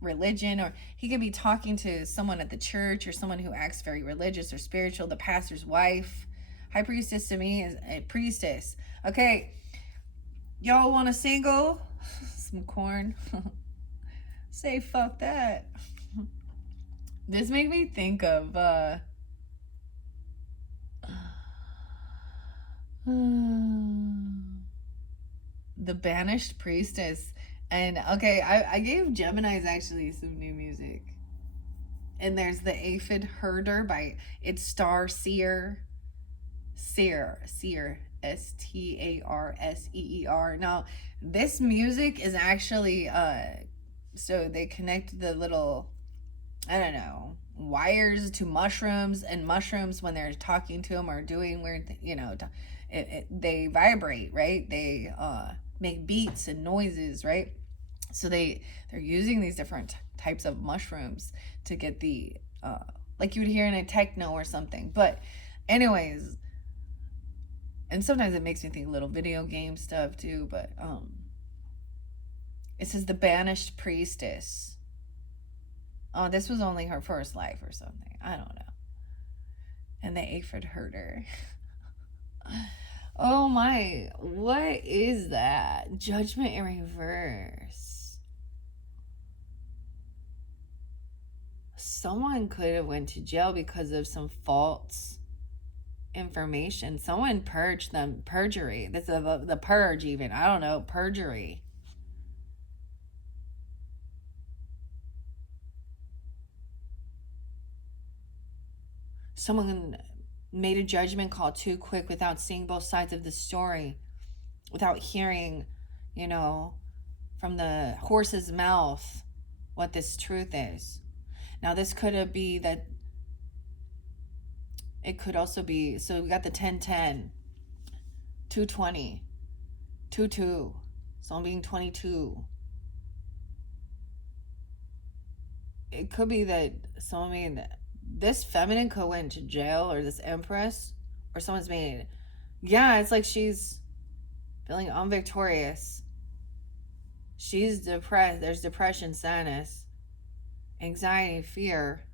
religion, or he could be talking to someone at the church or someone who acts very religious or spiritual, the pastor's wife. High Priestess to me is a priestess. Okay, y'all want a single? Some corn? Say fuck that. This made me think of the Banished Priestess. And okay, I gave Geminis actually some new music. And there's the Aphid Herder by, it's Star Seer. Seer. Starseer. Now, this music is actually so they connect the little, I don't know, wires to mushrooms, and mushrooms, when they're talking to them or doing weird they vibrate, right? They make beats and noises, right? So they're using these different types of mushrooms to get the like you would hear in a techno or something. But anyways, and sometimes it makes me think little video game stuff too. But it says the Banished Priestess. Oh, this was only her first life or something. I don't know. And the Aphid Herder. Oh my, what is that? Judgment in reverse. Someone could have went to jail because of some false information. Someone purged them. Perjury. This is the purge even. I don't know. Perjury. Someone made a judgment call too quick without seeing both sides of the story, without hearing, from the horse's mouth what this truth is. Now, this could be that, it could also be, so we got the 1010, 220, 22, someone being 22. It could be that someone made, this feminine could went to jail, or this Empress, or someone's made, yeah, it's like she's feeling unvictorious. She's depressed. There's depression, sadness, anxiety, fear.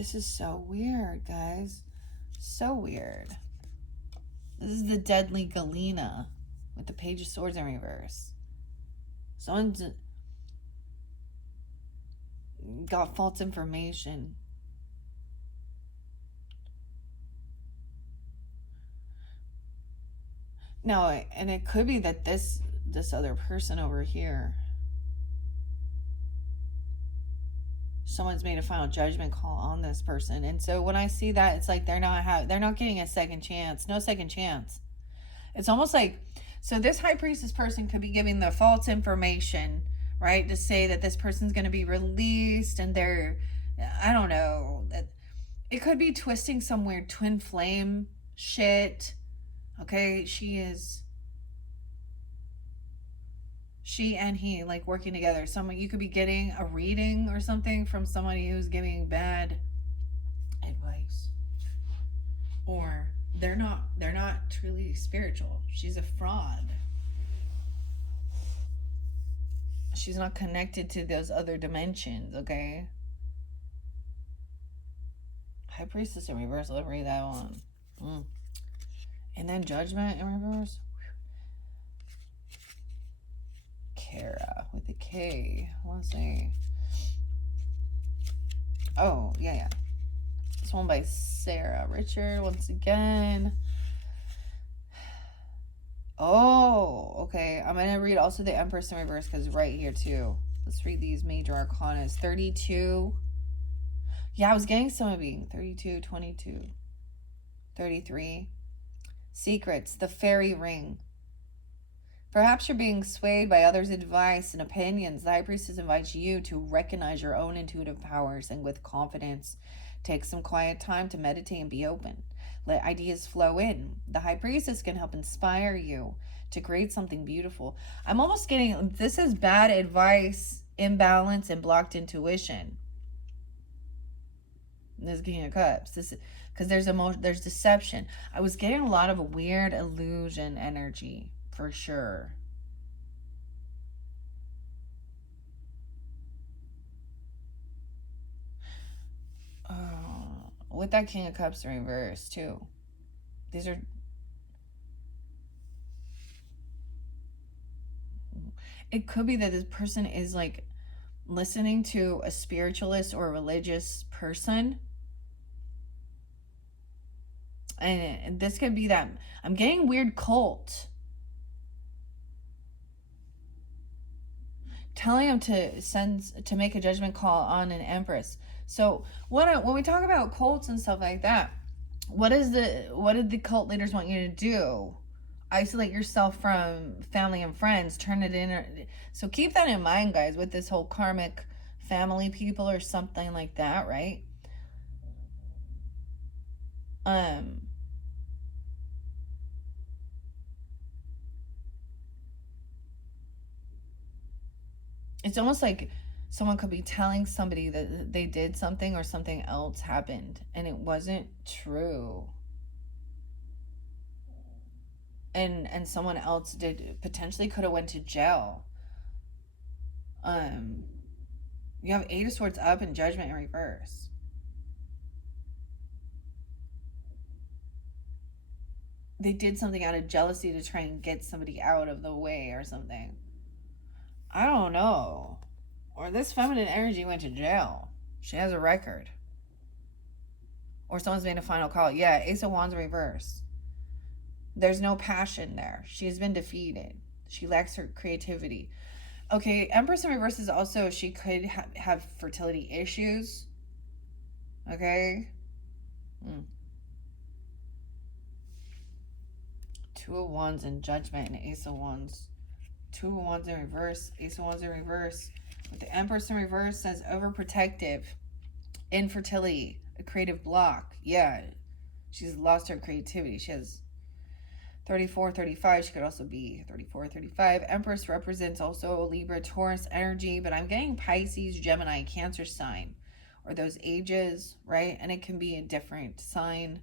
This is so weird, guys. So weird. This is the deadly Galena with the Page of Swords in reverse. Someone's got false information. No, and it could be that this other person over here, someone's made a final judgment call on this person. And so when I see that, it's like they're not getting a second chance. No second chance. It's almost like, so this high priestess person could be giving the false information, right, to say that this person's going to be released, and they're, I don't know, it could be twisting some weird twin flame shit. Okay, she and he like working together. Someone, you could be getting a reading or something from somebody who's giving bad advice, or they're not truly spiritual. She's a fraud. She's not connected to those other dimensions. Okay, High Priestess in reverse. Let's read that one. And then Judgment in reverse. Kara with a K. Let's see. Oh, yeah. This one by Sarah Richard once again. Oh, okay. I'm going to read also the Empress in reverse because right here too. Let's read these major arcanas. 32. Yeah, I was getting some of being 32, 22, 33. Secrets, the fairy ring. Perhaps you're being swayed by others' advice and opinions. The High Priestess invites you to recognize your own intuitive powers and with confidence take some quiet time to meditate and be open. Let ideas flow in. The High Priestess can help inspire you to create something beautiful. I'm almost getting, this is bad advice, imbalance, and blocked intuition. This King of Cups. This, because there's deception. I was getting a lot of weird illusion energy. For sure. With that King of Cups in reverse too. These are, it could be that this person is like listening to a spiritualist or a religious person. And this could be that I'm getting weird cult. Telling him to make a judgment call on an empress. So when we talk about cults and stuff like that, what did the cult leaders want you to do? Isolate yourself from family and friends, turn it in. So keep that in mind, guys, with this whole karmic family people or something like that, right? It's almost like someone could be telling somebody that they did something or something else happened and it wasn't true. And someone else potentially could have went to jail. You have Eight of Swords up and Judgment in reverse. They did something out of jealousy to try and get somebody out of the way or something. I don't know. Or this feminine energy went to jail. She has a record. Or someone's made a final call. Yeah, Ace of Wands reverse. There's no passion there. She's been defeated. She lacks her creativity. Okay, Empress in reverse is also, she could have fertility issues. Okay? Two of Wands in Judgment and Ace of Wands. Two of Wands in reverse, Ace of Wands in reverse. With the Empress in reverse says overprotective, infertility, a creative block. Yeah, she's lost her creativity. She has 34, 35. She could also be 34, 35. Empress represents also Libra, Taurus energy, but I'm getting Pisces, Gemini, Cancer sign, or those ages, right? And it can be a different sign.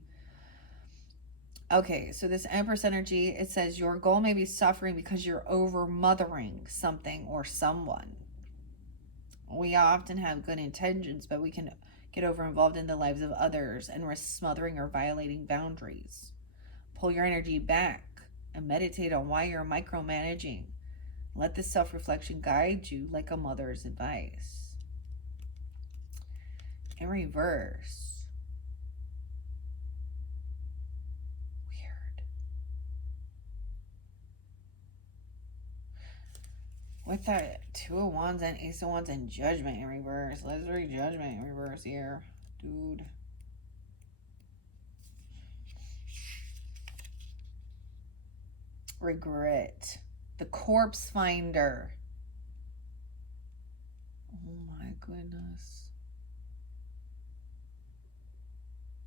Okay, so this Empress energy, it says your goal may be suffering because you're over-mothering something or someone. We often have good intentions, but we can get over involved in the lives of others and risk smothering or violating boundaries. Pull your energy back and meditate on why you're micromanaging. Let this self-reflection guide you like a mother's advice. In reverse. Weird. With that Two of Wands and Ace of Wands and Judgment in reverse. Let's read Judgment in reverse here. Dude. Regret. The Corpse Finder. Oh my goodness.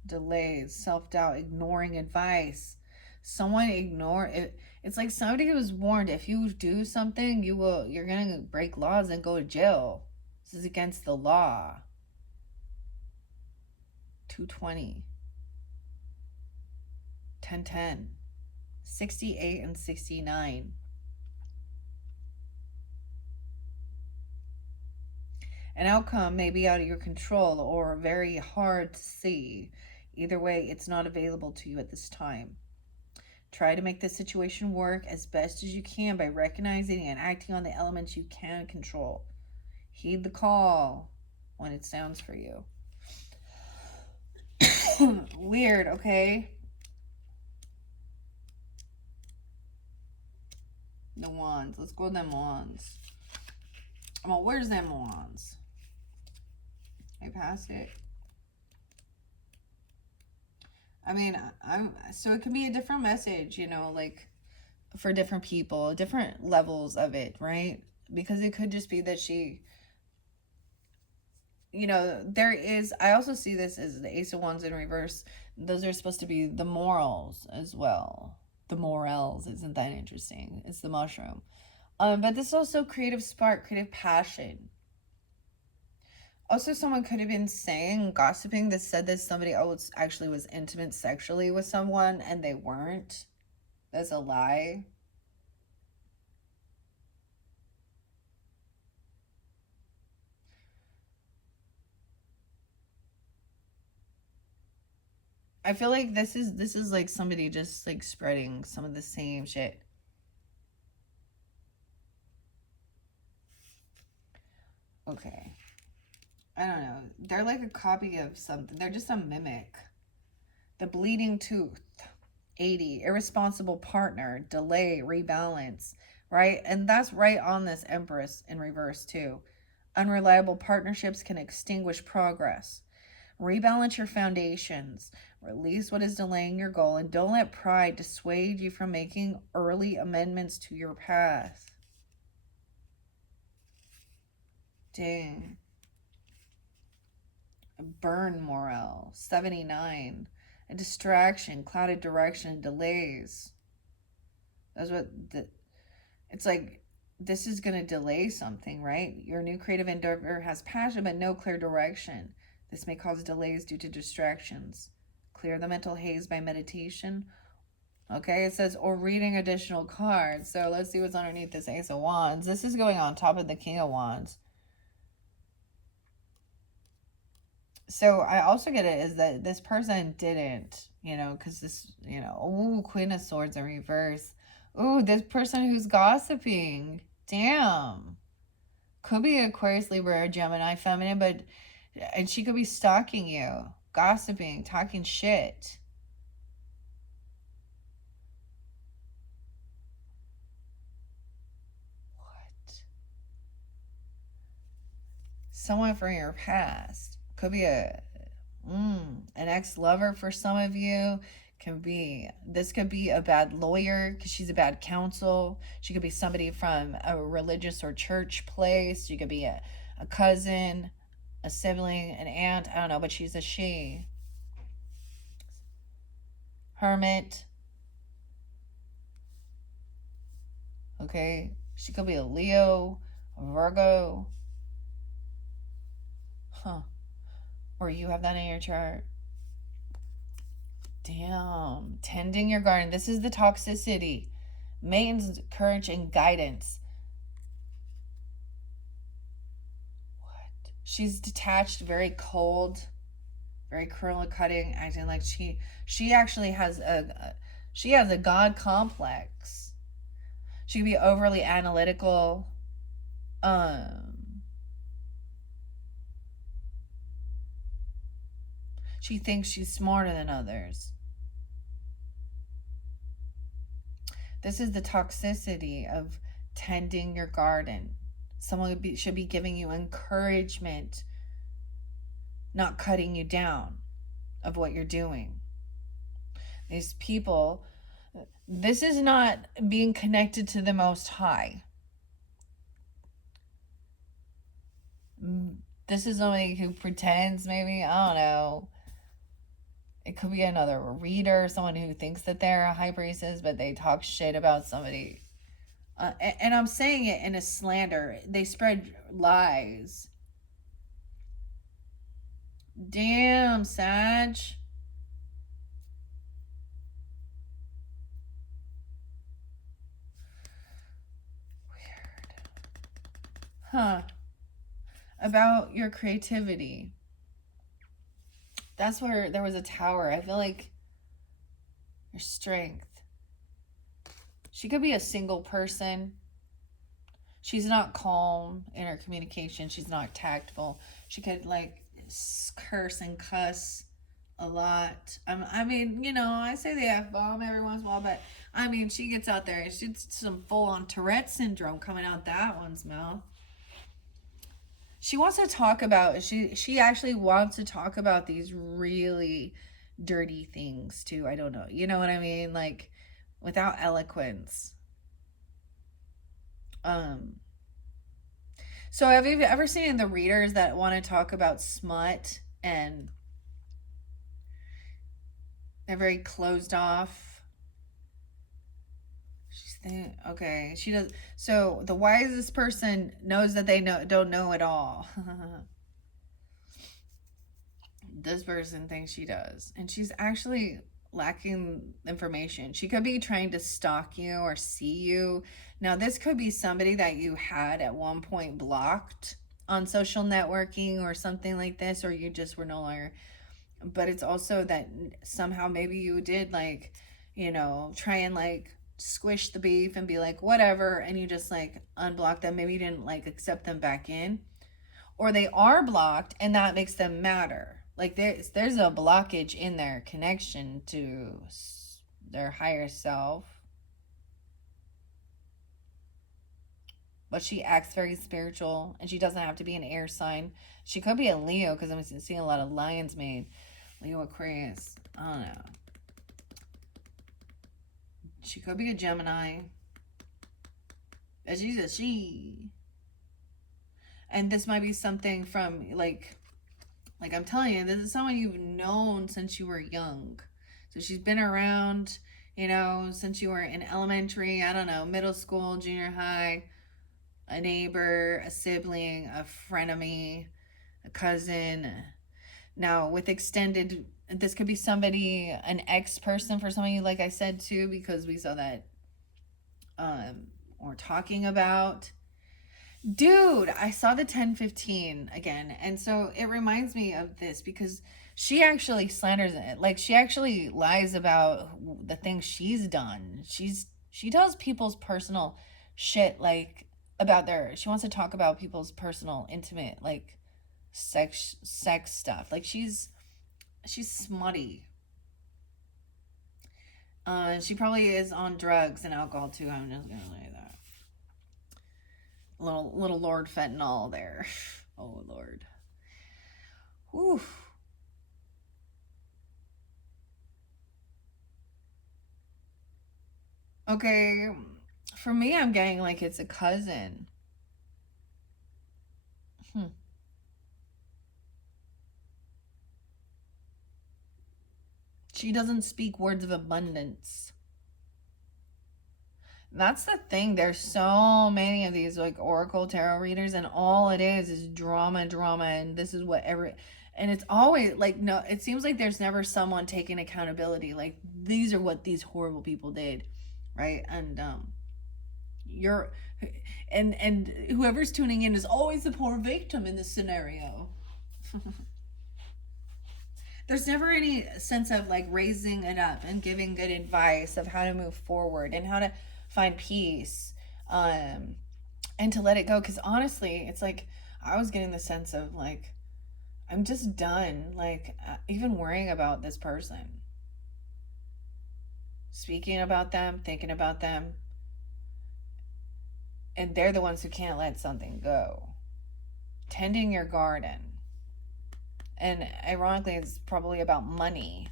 Delays, self-doubt, ignoring advice. Someone ignore it. It's like somebody who was warned, if you do something, you're gonna break laws and go to jail. This is against the law. 220. 1010. 68 and 69. An outcome may be out of your control or very hard to see. Either way, it's not available to you at this time. Try to make the situation work as best as you can by recognizing and acting on the elements you can control. Heed the call when it sounds for you. Weird, okay? The Wands. Let's go with them Wands. Well, where's them Wands? I passed it. I mean, so it can be a different message, you know, like for different people, different levels of it, right? Because it could just be that she, you know, I also see this as the Ace of Wands in reverse. Those are supposed to be the morals as well. The morels, isn't that interesting? It's the mushroom. But this is also creative spark, creative passion. Also, someone could have been saying, gossiping, that said that somebody else actually was intimate sexually with someone and they weren't. That's a lie. I feel like this is like somebody just like spreading some of the same shit. Okay. I don't know. They're like a copy of something. They're just a mimic. The Bleeding Tooth. 80. Irresponsible partner. Delay. Rebalance. Right? And that's right on this Empress in reverse too. Unreliable partnerships can extinguish progress. Rebalance your foundations. Release what is delaying your goal. And don't let pride dissuade you from making early amendments to your path. Dang. Burn morale. 79. A distraction, clouded direction, delays. That's what it's like. This is going to delay something, right? Your new creative endeavor has passion but no clear direction. This may cause delays due to distractions. Clear the mental haze by meditation. Okay, it says, or reading additional cards. So let's see what's underneath this Ace of Wands. This is going on top of the King of Wands. So I also get it is that this person didn't, you know, because this, you know, ooh, Queen of Swords in reverse. Ooh, this person who's gossiping. Damn. Could be Aquarius, Libra, or Gemini, feminine, and she could be stalking you, gossiping, talking shit. What? Someone from your past. Could be an ex-lover for some of you. This could be a bad lawyer because she's a bad counsel. She could be somebody from a religious or church place. She could be a cousin, a sibling, an aunt. I don't know, but she's a she. Hermit. Okay, she could be a Leo, a Virgo. Huh. Or you have that in your chart. Damn. Tending your garden. This is the toxicity. Maintenance, courage, and guidance. What? She's detached, very cold. very curl cutting, acting like she actually has she has a god complex. She can be overly analytical. Um, she thinks she's smarter than others. This is the toxicity of tending your garden. Someone should be giving you encouragement, not cutting you down of what you're doing. These people, this is not being connected to the Most High. This is somebody who pretends, maybe, I don't know. It could be another reader, someone who thinks that they're a high priestess, but they talk shit about somebody. And I'm saying it in a slander. They spread lies. Damn, Sag. Weird. Huh. About your creativity. That's where there was a tower. I feel like your strength. She could be a single person. She's not calm in her communication. She's not tactful. She could like curse and cuss a lot. I mean, you know, I say the F-bomb every once in a while, but I mean, she gets out there and she's some full-on Tourette syndrome coming out that one's mouth. She wants to talk about, she actually wants to talk about these really dirty things too. I don't know. You know what I mean? Like, without eloquence. So have you ever seen the readers that want to talk about smut and they're very closed off? She's thinking, okay, she does. So the wisest person knows that they don't know it all. This person thinks she does, and she's actually lacking information. She could be trying to stalk you or see you. Now, this could be somebody that you had at one point blocked on social networking or something like this, or you just were no longer. But it's also that somehow maybe you did, like, you know, try and like squish the beef and be like, whatever, and you just like unblock them. Maybe you didn't like accept them back in, or they are blocked and that makes them matter. Like there's a blockage in their connection to their higher self. But she acts very spiritual, and she doesn't have to be an air sign. She could be a Leo, because I'm seeing a lot of lions made. Leo, Aquarius. I don't know. She could be a Gemini. But she's a she. And this might be something from, like I'm telling you, this is someone you've known since you were young. So she's been around, you know, since you were in elementary, I don't know, middle school, junior high, a neighbor, a sibling, a frenemy, a cousin. Now, with extended, this could be somebody, an ex-person for some of you, like I said, too, because we saw that we're talking about. Dude, I saw the 1015 again, and so it reminds me of this because she actually slanders it. Like, she actually lies about the things she's done. She tells people's personal shit, like, about she wants to talk about people's personal, intimate, like, sex stuff. Like, she's smutty. She probably is on drugs and alcohol too. I'm just gonna say that. Little Lord Fentanyl there. Oh Lord. Whew. Okay, for me, I'm getting like it's a cousin. She doesn't speak words of abundance. That's the thing. There's so many of these like oracle tarot readers, and all it is drama, and this is what and it's always like, no, it seems like there's never someone taking accountability. Like, these are what these horrible people did, right? And you're and whoever's tuning in is always the poor victim in this scenario. there's never any sense of like raising it up and giving good advice of how to move forward and how to find peace, and to let it go. Because honestly, it's like I was getting the sense of like I'm just done, like even worrying about this person, speaking about them, thinking about them, and they're the ones who can't let something go. Tending your garden. And ironically, it's probably about money,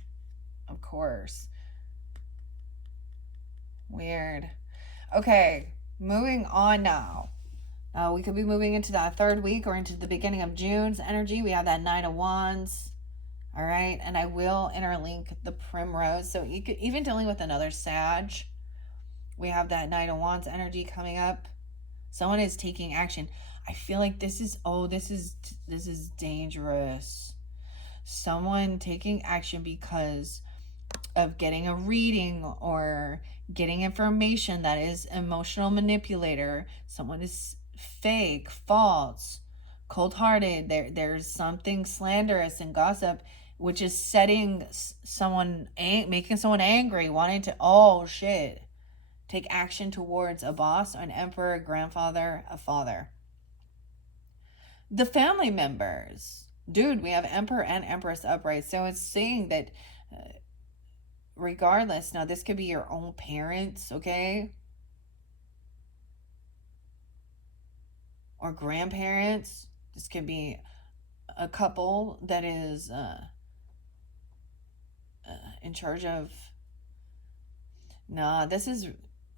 of course. Weird. Okay, moving on now. We could be moving into that third week or into the beginning of June's energy. We have that Nine of Wands. All right. And I will interlink the primrose. So you could, even dealing with another Sag, we have that Nine of Wands energy coming up. Someone is taking action. I feel like this is dangerous. Someone taking action because of getting a reading or getting information that is emotional manipulator. Someone is fake, false, cold-hearted. There's something slanderous and gossip, which is setting someone, making someone angry, wanting to, oh shit, take action towards a boss, an emperor, a grandfather, a father. The family members. Dude, we have Emperor and Empress upright. So it's saying that regardless, now this could be your own parents, okay? Or grandparents. This could be a couple that is in charge of... Nah, this is...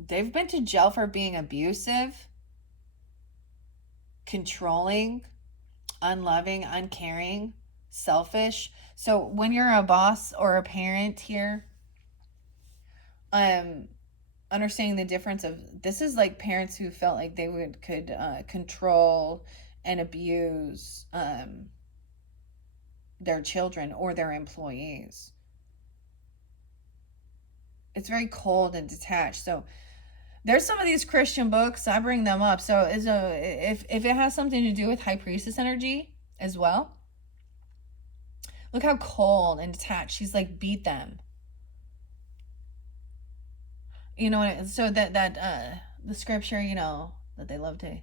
They've been to jail for being abusive, controlling, unloving, uncaring, selfish. So when you're a boss or a parent here, understanding the difference of, this is like parents who felt like they could control and abuse their children or their employees. It's very cold and detached. So there's some of these Christian books, I bring them up. So if it has something to do with High Priestess energy as well, look how cold and detached. She's like, beat them. You know, so that the scripture, you know, that they love to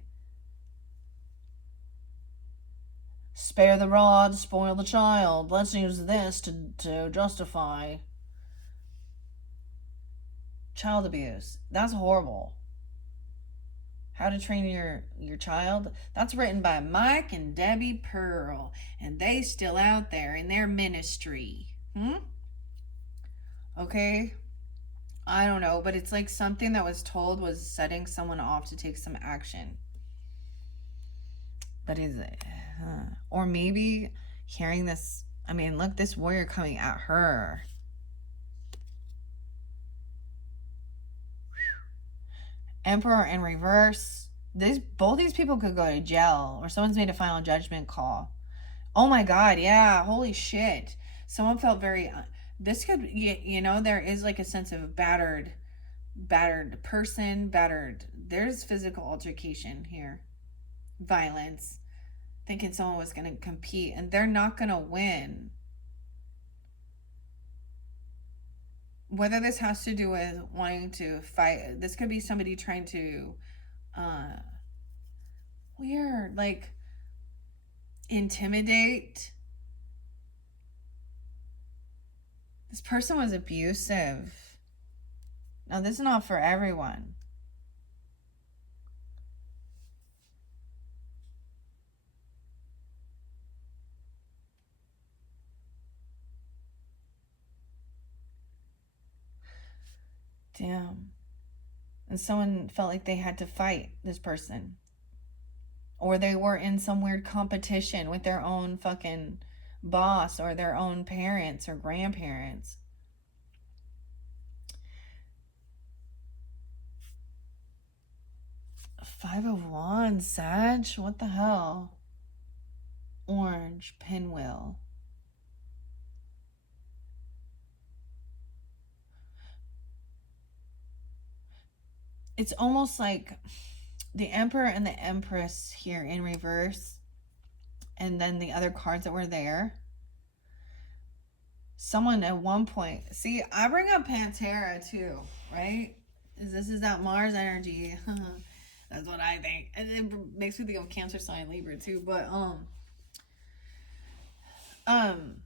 spare the rod, spoil the child. Let's use this to justify child abuse. That's horrible. How to Train Your Child. That's written by Mike and Debbie Pearl, and they still out there in their ministry. Okay? I don't know, but it's like something that was told was setting someone off to take some action. But is it? Or maybe hearing this, I mean, look, this warrior coming at her. Emperor in reverse. Both these people could go to jail, or someone's made a final judgment call. Oh my God, yeah, holy shit. Someone felt very, this could, you know, there is like a sense of battered person, there's physical altercation here. Violence. Thinking someone was going to compete, and they're not going to win. Whether this has to do with wanting to fight, this could be somebody trying to, weird, like, intimidate. This person was abusive. Now, this is not for everyone. Damn. And someone felt like they had to fight this person. Or they were in some weird competition with their own fucking boss or their own parents or grandparents. Five of Wands, Sag? What the hell? Orange, pinwheel. It's almost like the Emperor and the Empress here in reverse, and then the other cards that were there. someone at one point, see, I bring up Pantera too, right? This is that Mars energy. That's what I think. And it makes me think of Cancer sign Libra too. But um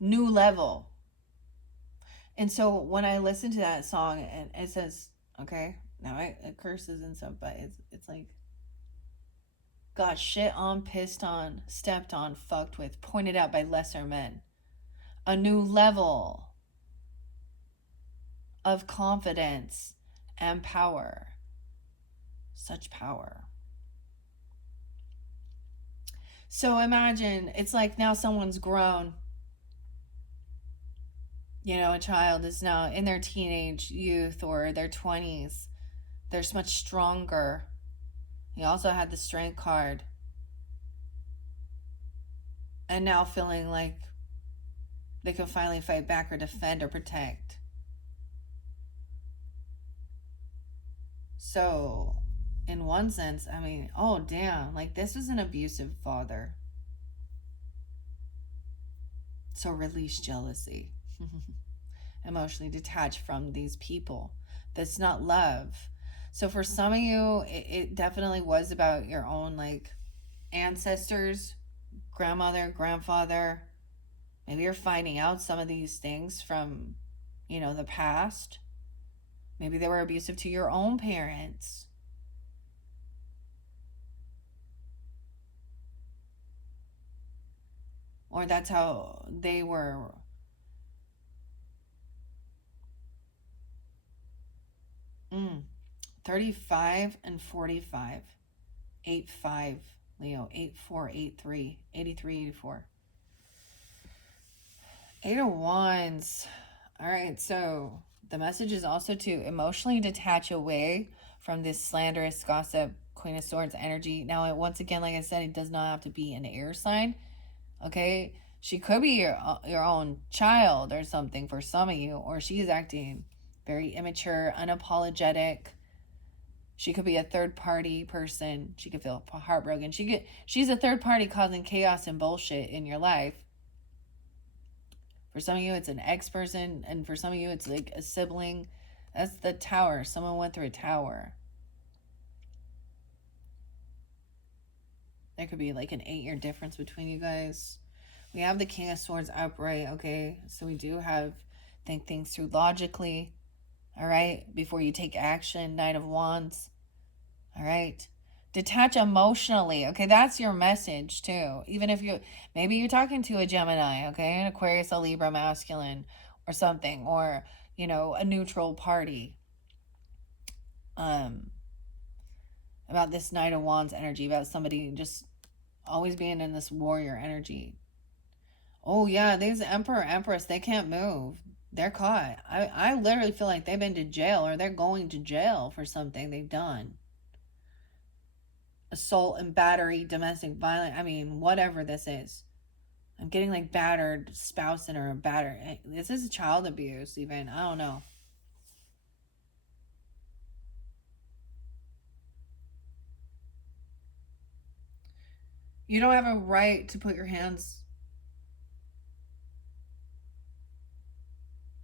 new level. And so when I listen to that song and it says, okay, now it curses and stuff, but it's like got shit on, pissed on, stepped on, fucked with, pointed out by lesser men. A new level of confidence and power. Such power. So imagine it's like now someone's grown. You know, a child is now in their teenage youth or their 20s. They're much stronger. He also had the strength card. And now feeling like they can finally fight back or defend or protect. So, in one sense, I mean, oh damn, like this was an abusive father. So release jealousy. Emotionally detached from these people. That's not love. So for some of you, it definitely was about your own like ancestors, grandmother, grandfather. Maybe you're finding out some of these things from, you know, the past. Maybe they were abusive to your own parents. Or that's how they were. 35 and 45. 8-5, Leo. 8-4, 8-3. 83, 84. 8 of Wands. All right, so the message is also to emotionally detach away from this slanderous gossip, Queen of Swords energy. Now, once again, like I said, it does not have to be an air sign. Okay, she could be your own child or something for some of you, or she's acting very immature, unapologetic. She could be a third party person. She could feel heartbroken. She's a third party causing chaos and bullshit in your life. For some of you, it's an ex person, and for some of you, it's like a sibling. That's the tower. Someone went through a tower. There could be like an 8-year difference between you guys. We have the King of Swords upright, okay? So we do have think things through logically, all right? Before you take action, Knight of Wands, all right? Detach emotionally, okay? That's your message too. Even if maybe you're talking to a Gemini, okay? An Aquarius, a Libra masculine or something, or, you know, a neutral party. About this Knight of Wands energy, about somebody just always being in this warrior energy. Oh yeah, these Emperor, Empress, they can't move. They're caught. I literally feel like they've been to jail or they're going to jail for something they've done. Assault and battery, domestic violence. I mean, whatever this is. I'm getting like battered spouse or a battered. This is child abuse even. I don't know. You don't have a right to put your hands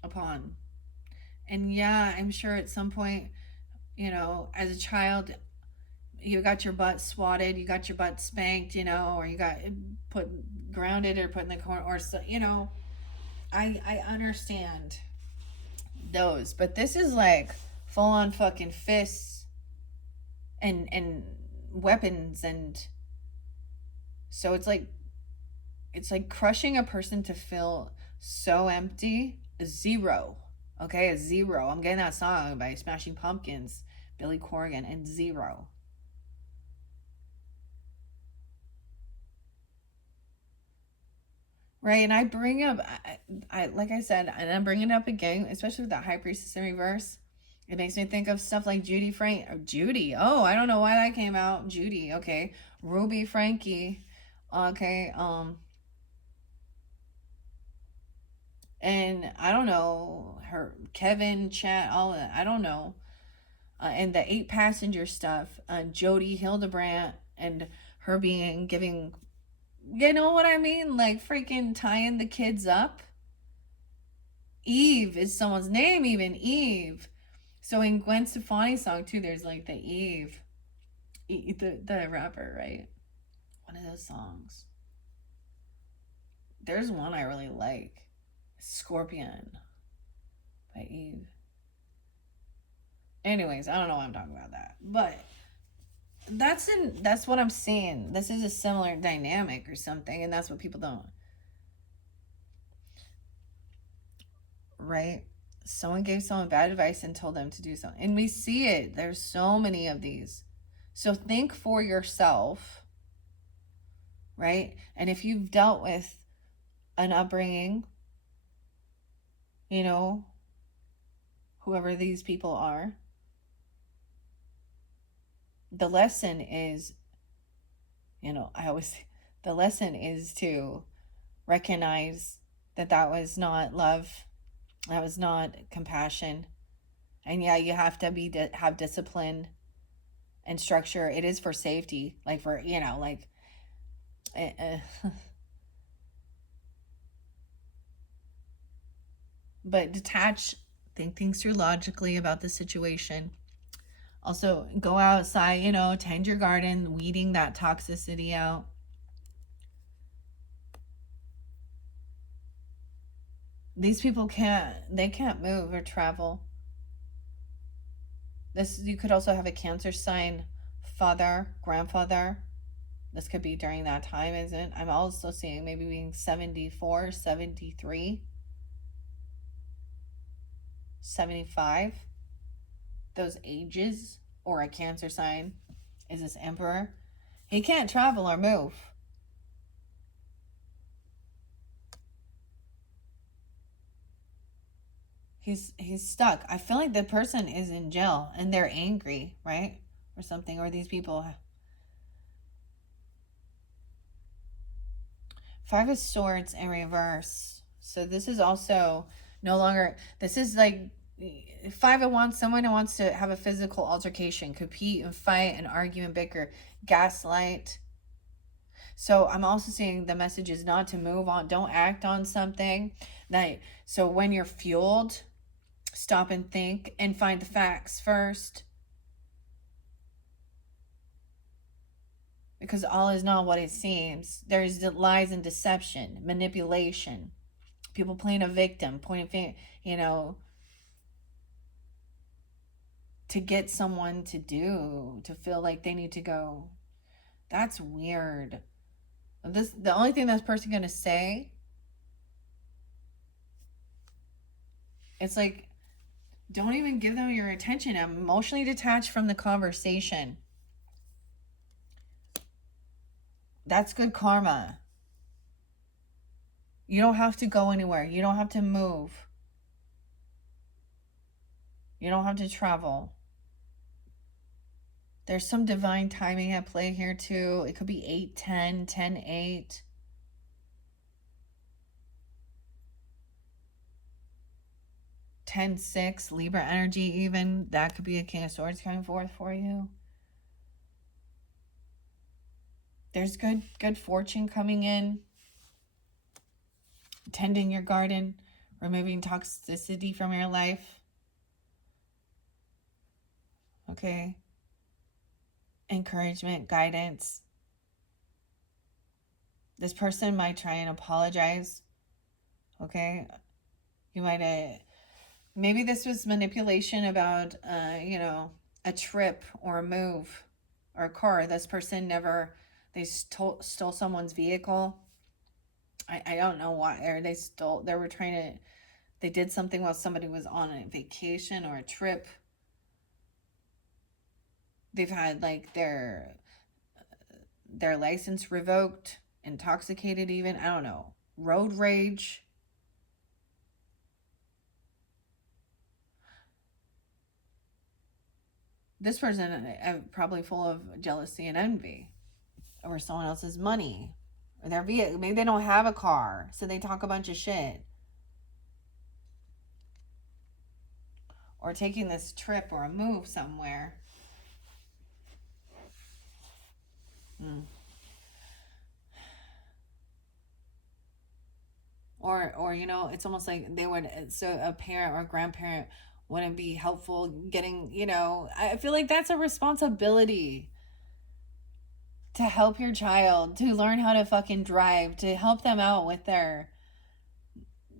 upon. And yeah, I'm sure at some point, you know, as a child, you got your butt swatted, you got your butt spanked, you know, or you got put grounded or put in the corner, or so, you know, I understand those, but this is like full on fucking fists and weapons, and so it's like crushing a person to feel so empty. A zero, okay, a zero. I'm getting that song by Smashing Pumpkins, Billy Corgan, and Zero. Right, and I bring up, I like I said, and I'm bringing it up again, especially with that High Priestess in reverse. It makes me think of stuff like Judy Frank, or Judy. Oh, I don't know why that came out. Judy, okay, Ruby Frankie, okay, and I don't know her Kevin chat, all that. I don't know, and the 8 passenger stuff. Jody Hildebrandt and her being giving You know what I mean? Like freaking tying the kids up. Eve is someone's name, even Eve. So in Gwen Stefani's song too, there's like the Eve, the rapper, right? One of those songs. There's one I really like, Scorpion by Eve. Anyways, I don't know why I'm talking about that, but that's what I'm seeing. This is a similar dynamic or something, and that's what people don't, right? Someone gave someone bad advice and told them to do something, and we see it. There's so many of these. So think for yourself, right? And if you've dealt with an upbringing, you know, whoever these people are, the lesson is, the lesson is to recognize that that was not love, that was not compassion. And yeah, you have to have discipline and structure. It is for safety, like for, like, but detach, think things through logically about the situation. Also, go outside, tend your garden, weeding that toxicity out. These people can't move or travel. You could also have a Cancer sign father, grandfather. This could be during that time, isn't it? I'm also seeing maybe being 74, 73, 75. Those ages, or a Cancer sign is this Emperor. He can't travel or move. He's stuck. I feel like the person is in jail and they're angry, right? Or something. Or these people. Five of Swords in reverse. So this is also no longer. This is like Five of Wands. Someone who wants to have a physical altercation, compete and fight and argue and bicker, gaslight. So I'm also seeing the message is not to move on. Don't act on something. So when you're fueled, stop and think and find the facts first. Because all is not what it seems. There's lies and deception, manipulation, people playing a victim, pointing finger, to get someone to feel like they need to go. That's weird. The only thing this person gonna say, it's like, don't even give them your attention. I'm emotionally detached from the conversation. That's good karma. You don't have to go anywhere. You don't have to move. You don't have to travel. There's some divine timing at play here too. It could be 8-10, 10-8. 10-6, Libra energy even. That could be a King of Swords coming forth for you. There's good fortune coming in. Tending your garden, removing toxicity from your life. Okay. Encouragement, guidance. This person might try and apologize. Okay. You might maybe this was manipulation about a trip or a move or a car. This person they stole someone's vehicle. I don't know why, or they did something while somebody was on a vacation or a trip. They've had like their license revoked, intoxicated even, I don't know, road rage. This person probably full of jealousy and envy over someone else's money or their vehicle. Maybe they don't have a car, so they talk a bunch of shit. Or taking this trip or a move somewhere. or you know, it's almost like they would, so a parent or grandparent wouldn't be helpful getting, you know, I feel like that's a responsibility to help your child to learn how to fucking drive, to help them out with their,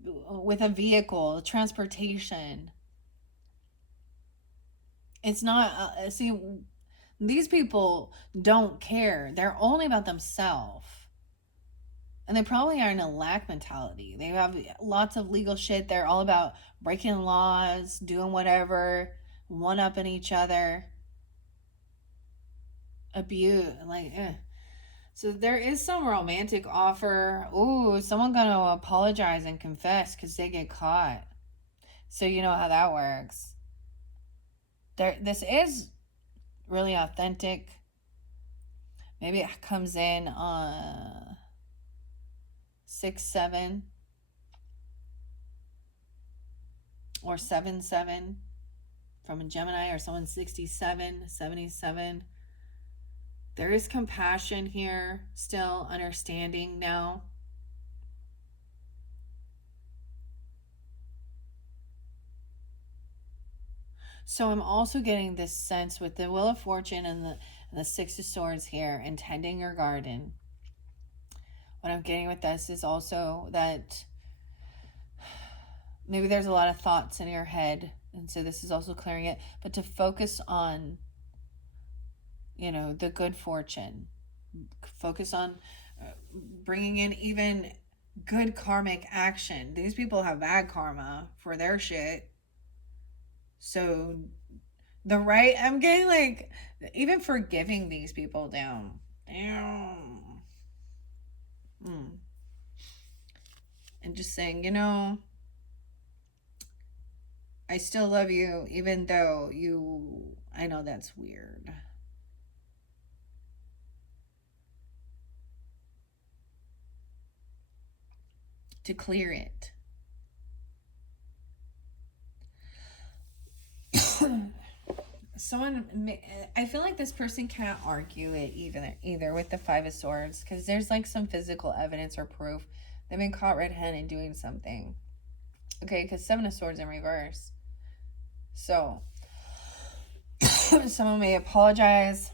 with a vehicle, transportation. It's not, see, these people don't care. They're only about themselves. And they probably are in a lack mentality. They have lots of legal shit. They're all about breaking laws, doing whatever, one upping each other, abuse, like, So there is some romantic offer. Ooh, someone gonna apologize and confess because they get caught. So you know how that works. This is really authentic. Maybe it comes in 6-7 or 7-7 from a Gemini, or someone 67, 77. There is compassion here, still understanding now. So I'm also getting this sense with the Wheel of Fortune and the Six of Swords here, and tending your garden. What I'm getting with this is also that maybe there's a lot of thoughts in your head, and so this is also clearing it, but to focus on, you know, the good fortune. Focus on bringing in even good karmic action. These people have bad karma for their shit. So I'm getting like, even forgiving these people down. Damn. And just saying, you know, I still love you, even though I know that's weird. To clear it. I feel like this person can't argue it either with the Five of Swords, because there's like some physical evidence or proof they've been caught red-handed doing something. Okay, because Seven of Swords in reverse. So someone may apologize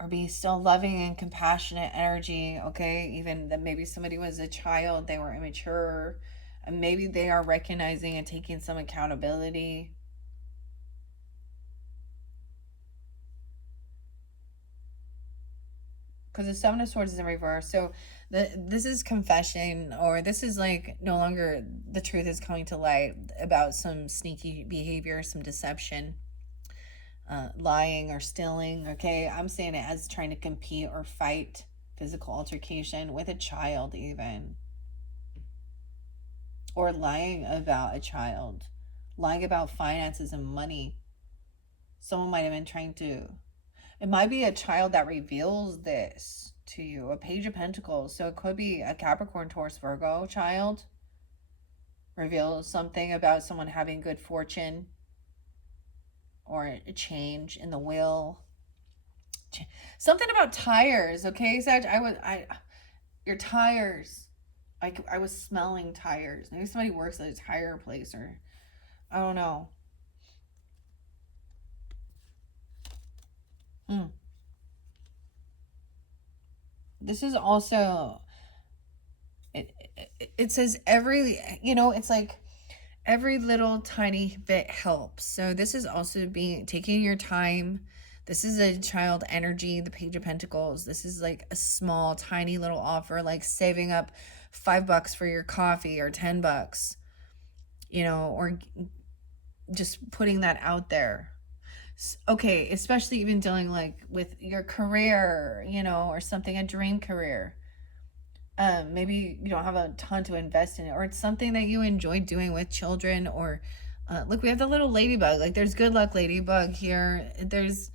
or be still loving and compassionate energy. Okay, even that maybe somebody was a child, they were immature, and maybe they are recognizing and taking some accountability. Because the Seven of Swords is in reverse. So this is confession, or this is like no longer the truth is coming to light about some sneaky behavior, some deception, lying or stealing. Okay, I'm saying it as trying to compete or fight physical altercation with a child, even, or lying about a child, lying about finances and money. Someone might have been trying to, it might be a child that reveals this to you, a Page of Pentacles. So it could be a Capricorn, Taurus, Virgo child reveals something about someone having good fortune, or a change in the will. Something about tires, okay, Sag? Your tires. I was smelling tires. Maybe somebody works at a tire place, or I don't know. This is also, it says every, you know, it's like every little tiny bit helps. So this is also taking your time. This is a child energy, the Page of Pentacles. This is like a small, tiny little offer, like saving up $5 for your coffee, or $10, you know, or just putting that out there. Okay, especially even dealing like with your career, you know, or something, a dream career. Maybe you don't have a ton to invest in it, or it's something that you enjoy doing with children, or look, we have the little ladybug. Like, there's good luck ladybug here. There's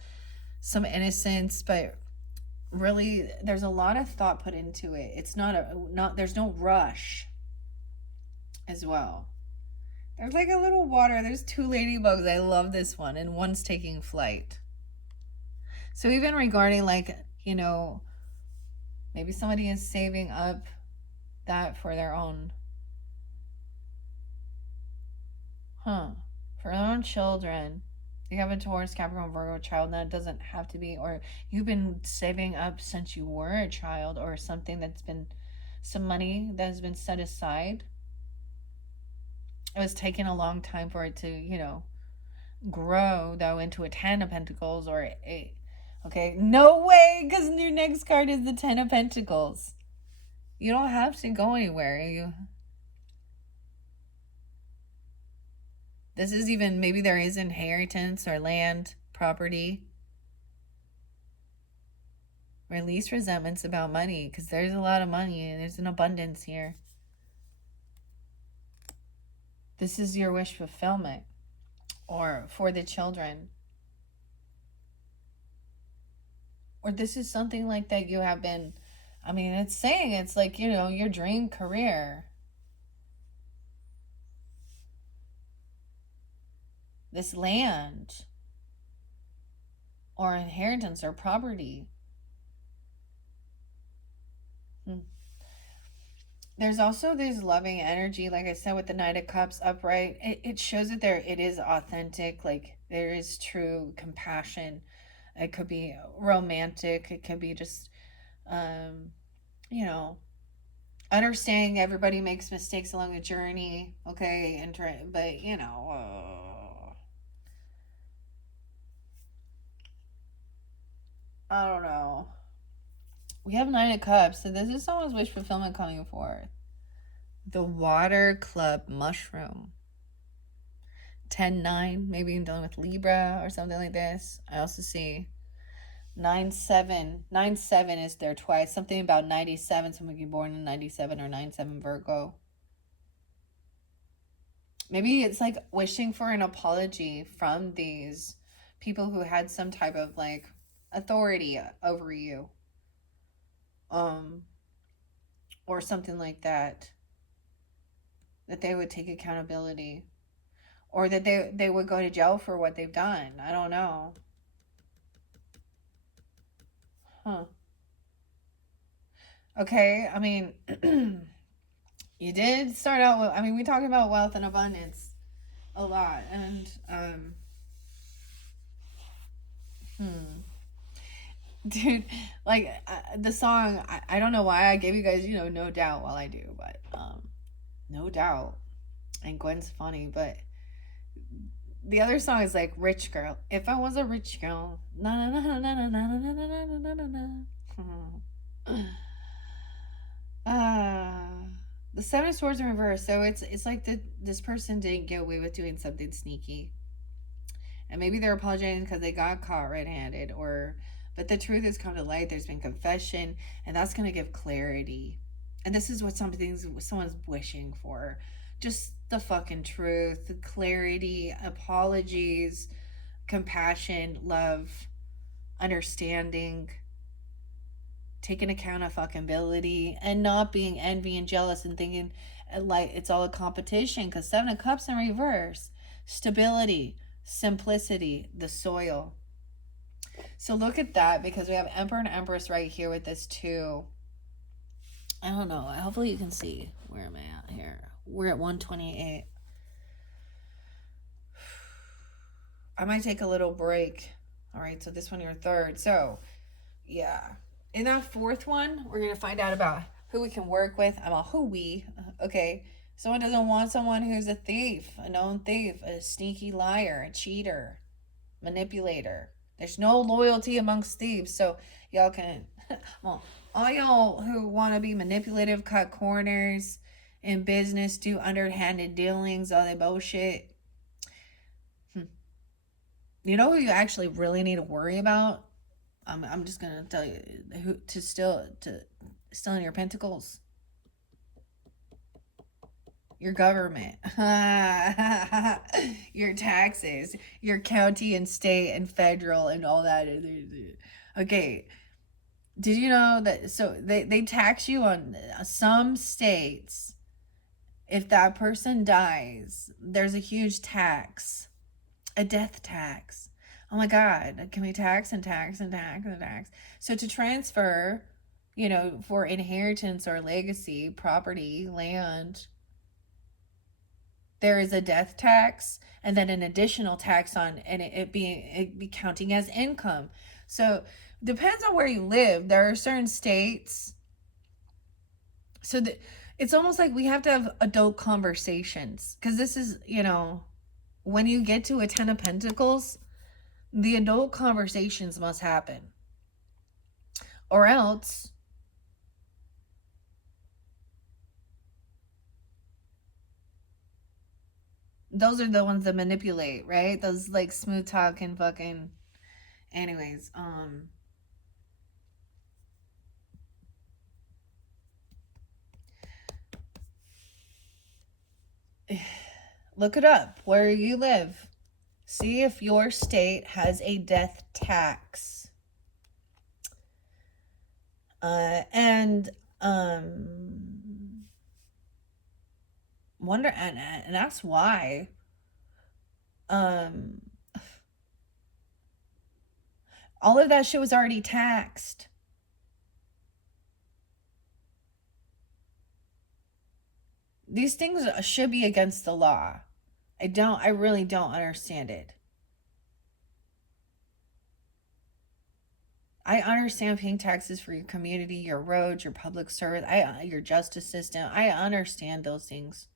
some innocence, but really there's a lot of thought put into it. It's not there's no rush as well. There's like a little water. There's 2 ladybugs. I love this one, and one's taking flight. So even regarding, like, you know, maybe somebody is saving up that for their own Huh. For their own children. You have a Taurus, Capricorn, Virgo child. That doesn't have to be, or you've been saving up since you were a child, or something that's been some money that has been set aside. It was taking a long time for it to, grow though into a 10 of Pentacles or a. Okay, no way, because your next card is the 10 of Pentacles. You don't have to go anywhere. This is even, maybe there is inheritance or land, property. Release resentments about money, because there's a lot of money and there's an abundance here. This is your wish fulfillment, or for the children. Or this is something like that you have been, I mean, it's saying it's like, your dream career. This land or inheritance or property. There's also this loving energy, like I said, with the Knight of Cups upright. It shows that it is authentic, like there is true compassion. It could be romantic. It could be just, you know, understanding everybody makes mistakes along the journey. Okay, but I don't know. We have Nine of Cups, so this is someone's wish fulfillment coming forth. The Water Club Mushroom. 10-9, maybe you're dealing with Libra or something like this. I also see 9-7. 9-7 is there twice. Something about 97, someone could be born in 97 or 9-7 Virgo. Maybe it's like wishing for an apology from these people who had some type of like authority over you. Or something like that. That they would take accountability. Or that they would go to jail for what they've done. I don't know. Huh. Okay, I mean, you did start out with, I mean, we talk about wealth and abundance a lot. And, dude, like, the song, I don't know why I gave you guys, No Doubt, while I do, but, No Doubt. And Gwen's funny, but the other song is like Rich Girl. If I was a rich girl, na na na na na na na na na na na na. The Seven of Swords in reverse. So it's like this person didn't get away with doing something sneaky, and maybe they're apologizing because they got caught red-handed, but the truth has come to light. There's been confession, and that's gonna give clarity. And this is what someone's wishing for. Just the fucking truth, clarity, apologies, compassion, love, understanding, taking account of fuckability, and not being envy and jealous and thinking like it's all a competition. Because Seven of Cups in reverse, stability, simplicity, the soil. So look at that, because we have Emperor and Empress right here with this too. I don't know. Hopefully you can see. Where am I at here? We're at 128. I might take a little break. All right, so this one, your third. So, yeah. In that fourth one, we're going to find out about who we can work with. Okay. Someone doesn't want someone who's a thief, a known thief, a sneaky liar, a cheater, manipulator. There's no loyalty amongst thieves, so y'all can, well, all y'all who want to be manipulative, cut corners in business, do underhanded dealings, all that bullshit. You know who you actually really need to worry about? I'm just gonna tell you who to still in your pentacles. Your government, your taxes, your county and state and federal and all that. Okay, did you know that? So they tax you on some states. If that person dies, there's a huge tax, a death tax. Oh my God, can we tax and tax and tax and tax? So to transfer, for inheritance or legacy, property, land, there is a death tax and then an additional tax on, and it be counting as income. So depends on where you live. There are certain states. So it's almost like we have to have adult conversations, because this is, when you get to a 10 of Pentacles, the adult conversations must happen, or else those are the ones that manipulate, right? Those like smooth talk and fucking, anyways. Look it up where you live. See if your state has a death tax. And wonder and ask why. All of that shit was already taxed. These things should be against the law. I really don't understand it. I understand paying taxes for your community, your roads, your public service, your justice system. I understand those things.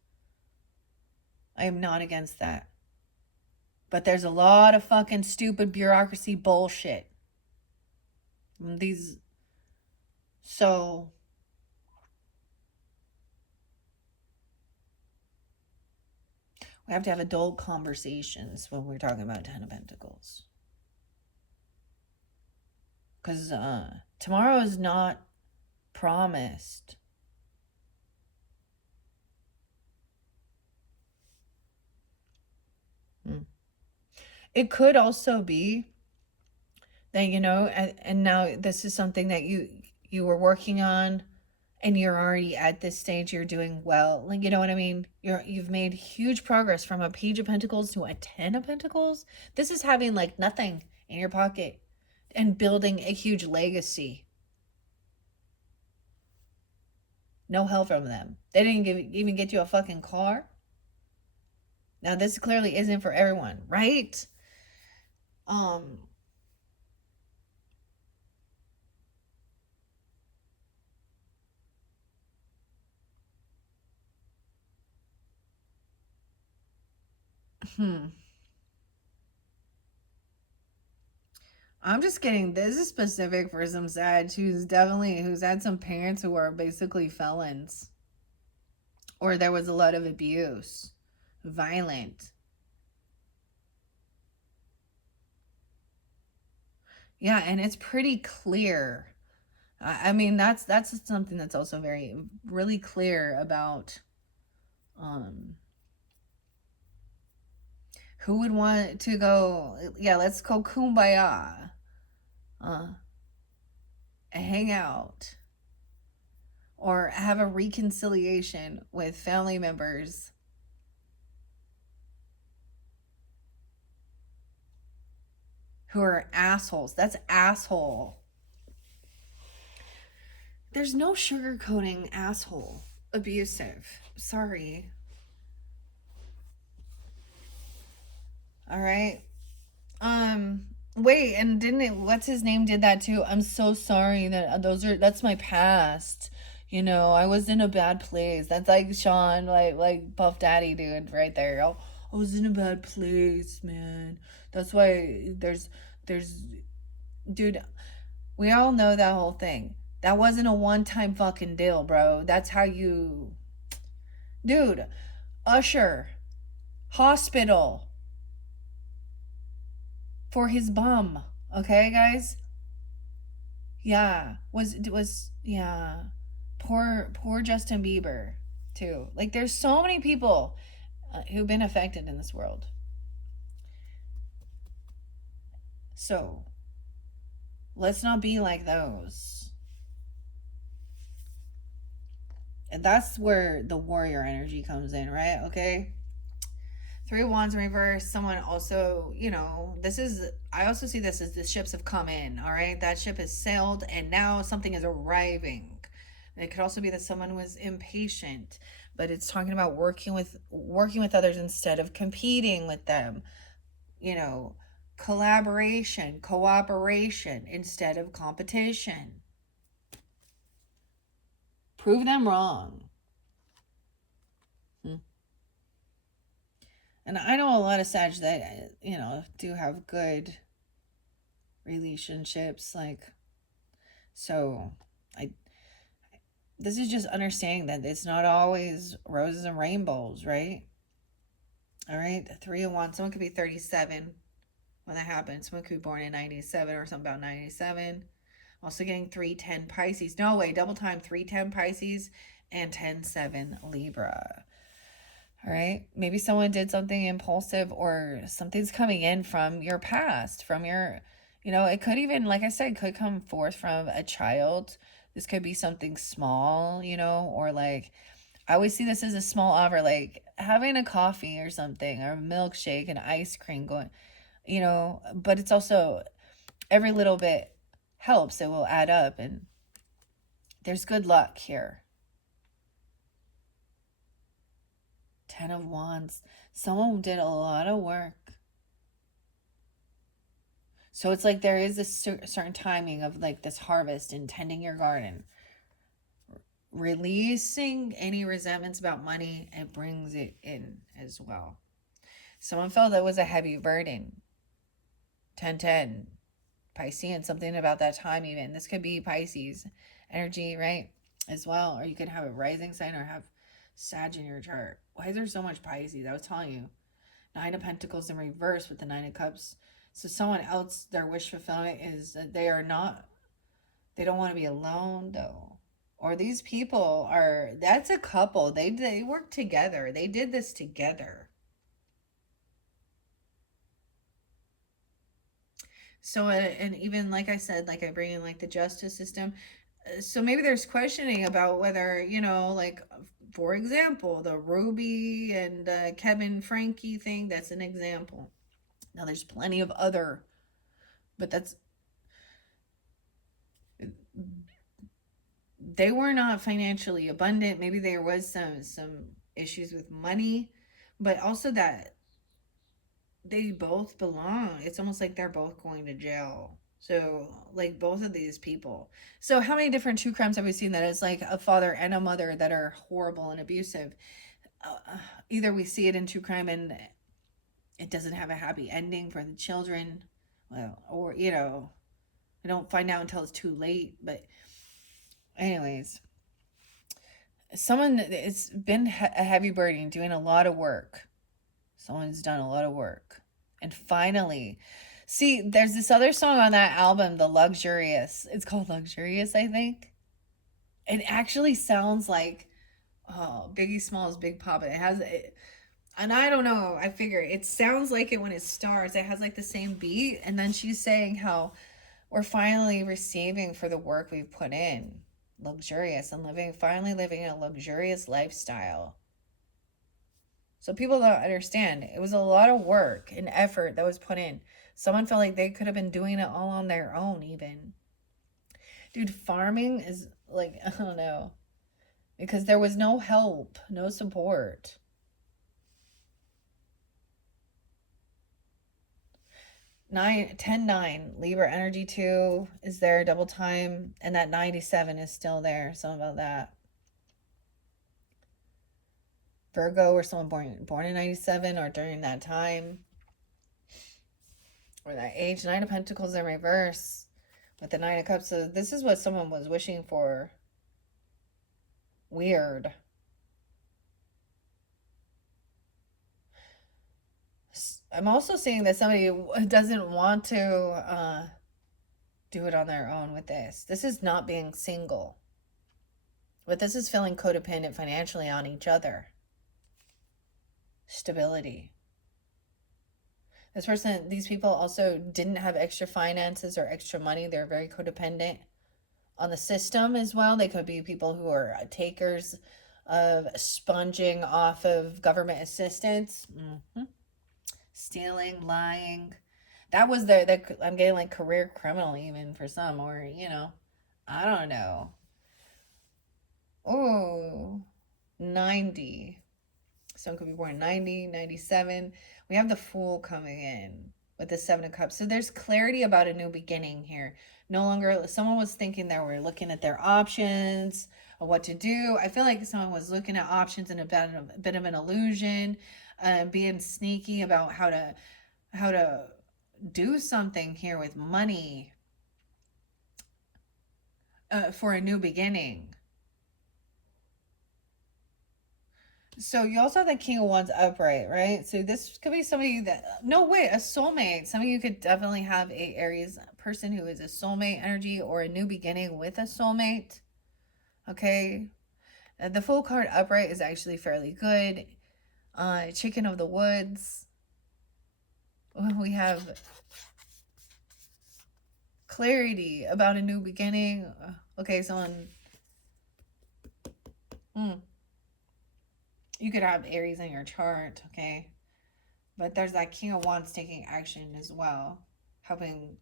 I am not against that. But there's a lot of fucking stupid bureaucracy bullshit. So we have to have adult conversations when we're talking about 10 of Pentacles. Because tomorrow is not promised. It could also be that, and now this is something that you were working on, and you're already at this stage, you're doing well. Like, you know what I mean? You've made huge progress from a Page of Pentacles to a 10 of Pentacles. This is having like nothing in your pocket and building a huge legacy. No help from them. They didn't even get you a fucking car. Now, this clearly isn't for everyone, right? I'm just kidding. This is specific for some Sag who's had some parents who are basically felons. Or there was a lot of abuse. Violent. Yeah, and it's pretty clear. I mean, that's something that's also really clear about who would want to go, yeah, let's go kumbaya. Hang out. Or have a reconciliation with family members who are assholes. That's asshole. There's no sugarcoating asshole. Abusive. Sorry. All right. Wait, and what's his name did that too? I'm so sorry that's my past. I was in a bad place. That's like Sean, like Puff Daddy dude right there. I was in a bad place, man. That's why there's dude, we all know that whole thing. That wasn't a one-time fucking deal, bro. That's how you... Dude, Usher, hospital for his bum. Okay, guys? Yeah. Yeah. Poor Justin Bieber, too. Like, there's so many people who've been affected in this world. So, let's not be like those. And that's where the warrior energy comes in, right? Okay? 3 of Wands in reverse. Someone also, I also see this as the ships have come in, all right? That ship has sailed and now something is arriving. It could also be that someone was impatient. but it's talking about working with others instead of competing with them. You know, collaboration, cooperation instead of competition. Prove them wrong. And I know a lot of Sag that, do have good relationships. Like, so I, this is just understanding that it's not always roses and rainbows, right? All right. 3 and 1. Someone could be 37 when that happens. Someone could be born in 97 or something about 97. Also getting 310 Pisces. No way. Double time 310 Pisces and 10-7 Libra. All right. Maybe someone did something impulsive or something's coming in from your past, from your, it could even, like I said, could come forth from a child. This could be something small, or like, I always see this as a small offer, like having a coffee or something, or a milkshake and ice cream going, but it's also every little bit helps. It will add up, and there's good luck here. 10 of Wands. Someone did a lot of work. So it's like there is a certain timing of like this harvest and tending your garden. Releasing any resentments about money, it brings it in as well. Someone felt that was a heavy burden. 10-10. Piscean, something about that time even. This could be Pisces energy, right? As well. Or you could have a rising sign or have Sag in your chart. Why is there so much Pisces? I was telling you. 9 of Pentacles in reverse with the 9 of Cups. So someone else, their wish fulfillment is that they don't want to be alone though. Or these people that's a couple. They work together. They did this together. So, and even like I said, like I bring in like the justice system. So maybe there's questioning about whether, like, for example, the Ruby and Kevin Frankie thing, that's an example. Now there's plenty of other, but they were not financially abundant. Maybe there was some issues with money, but also that they both belong. It's almost like they're both going to jail. So, like, both of these people. So, how many different true crimes have we seen that it's like a father and a mother that are horrible and abusive? Either we see it in true crime and it doesn't have a happy ending for the children, well, or, I don't find out until it's too late. But, anyways, it's been a heavy burden, doing a lot of work. Someone's done a lot of work. And finally, see, there's this other song on that album, The Luxurious. It's called Luxurious, I think. It actually sounds like Biggie Smalls' Big Papa. And I don't know, I figure it sounds like it when it starts. It has like the same beat. And then she's saying how we're finally receiving for the work we've put in. Luxurious and finally living a luxurious lifestyle. So people don't understand. It was a lot of work and effort that was put in. Someone felt like they could have been doing it all on their own even. Dude, farming is like, I don't know. Because there was no help, no support. Nine, 10-9, Libra energy 2 is there, double time. And that 97 is still there. Something about that. Virgo or someone born in 97 or during that time or that age. 9 of Pentacles in reverse with the 9 of Cups. So this is what someone was wishing for. Weird. I'm also seeing that somebody doesn't want to do it on their own with this. This is not being single. But this is feeling codependent financially on each other. Stability. These people also didn't have extra finances or extra money. They're very codependent on the system as well. They could be people who are takers of sponging off of government assistance. Stealing, lying. That was I'm getting like career criminal even for some, or, I don't know. Ooh. 90. Someone could be born 90, 97. We have the Fool coming in with the Seven of Cups. So there's clarity about a new beginning here. No longer, someone was thinking that we're looking at their options of what to do. I feel like someone was looking at options in a bit of an illusion, being sneaky about how to do something here with money for a new beginning. So you also have the King of Wands upright, right? So this could be somebody that, no, wait, a soulmate. Some of you could definitely have a Aries person who is a soulmate energy or a new beginning with a soulmate. Okay. The Fool card upright is actually fairly good. Chicken of the Woods. We have clarity about a new beginning. Okay, someone... You could have Aries in your chart, okay? But there's that King of Wands taking action as well, helping.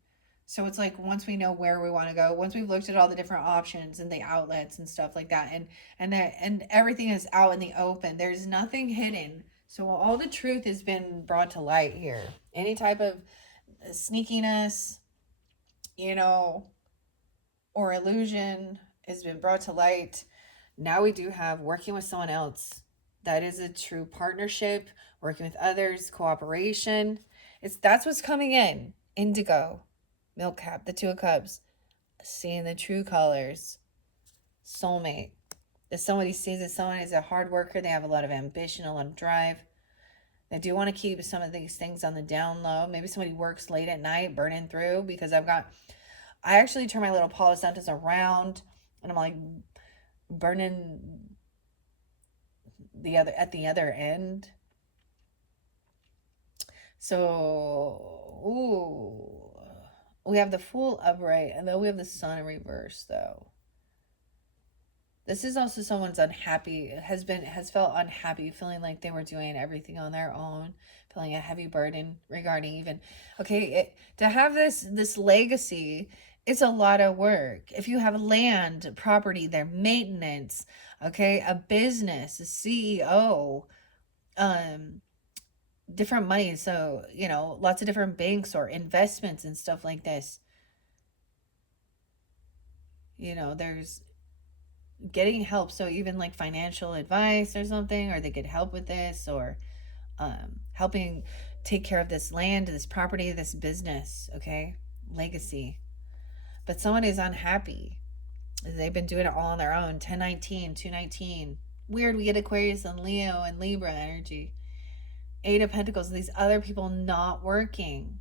So it's like once we know where we want to go, once we've looked at all the different options and the outlets and stuff like that, and everything is out in the open, there's nothing hidden. So all the truth has been brought to light here. Any type of sneakiness, you know, or illusion has been brought to light. Now we do have working with someone else. That is a true partnership, working with others, cooperation. That's what's coming in. Indigo, Milk Cap, the Two of Cups, seeing the true colors, soulmate. If somebody sees that someone is a hard worker, they have a lot of ambition, a lot of drive. They do want to keep some of these things on the down low. Maybe somebody works late at night, burning through, because I actually turn my little Palo Santos around, and I'm like burning at the other end. So, ooh, we have the Fool upright, and then we have the Sun in reverse, though. This is also someone's unhappy, has felt unhappy, feeling like they were doing everything on their own, feeling a heavy burden regarding even, okay, to have this legacy, it's a lot of work. If you have land, property, their maintenance, okay, a business, a CEO, different money, so, you know, lots of different banks or investments and stuff like this. You know, there's getting help, so even like financial advice or something, or they get help with this, or helping take care of this land, this property, this business, okay, legacy. But someone is unhappy. They've been doing it all on their own. 1019, 219. Weird, we get Aquarius and Leo and Libra energy. 8 of Pentacles, these other people not working.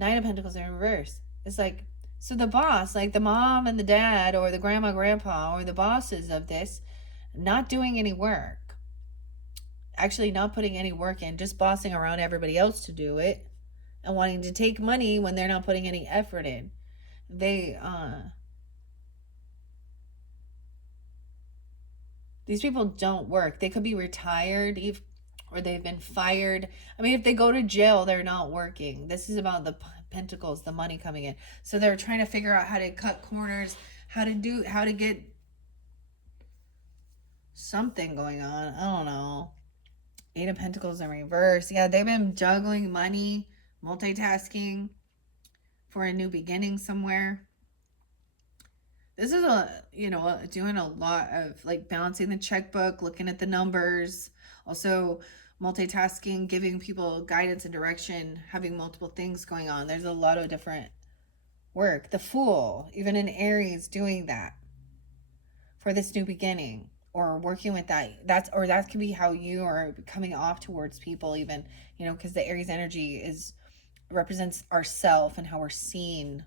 Nine of Pentacles in reverse. It's like, so the boss, like the mom and the dad or the grandma, grandpa, or the bosses of this, not doing any work. Actually not putting any work in, just bossing around everybody else to do it. And wanting to take money when they're not putting any effort in. These people don't work. They could be retired, or they've been fired. I mean, if they go to jail, they're not working. This is about the Pentacles, the money coming in. So they're trying to figure out how to cut corners, how to get something going on. I don't know. 8 of Pentacles in reverse. Yeah, they've been juggling money, multitasking for a new beginning somewhere. This is doing a lot of like balancing the checkbook, looking at the numbers, also multitasking, giving people guidance and direction, having multiple things going on. There's a lot of different work. The Fool, even in Aries, doing that for this new beginning, or working with that. That could be how you are coming off towards people, even, because the Aries energy represents ourself and how we're seen.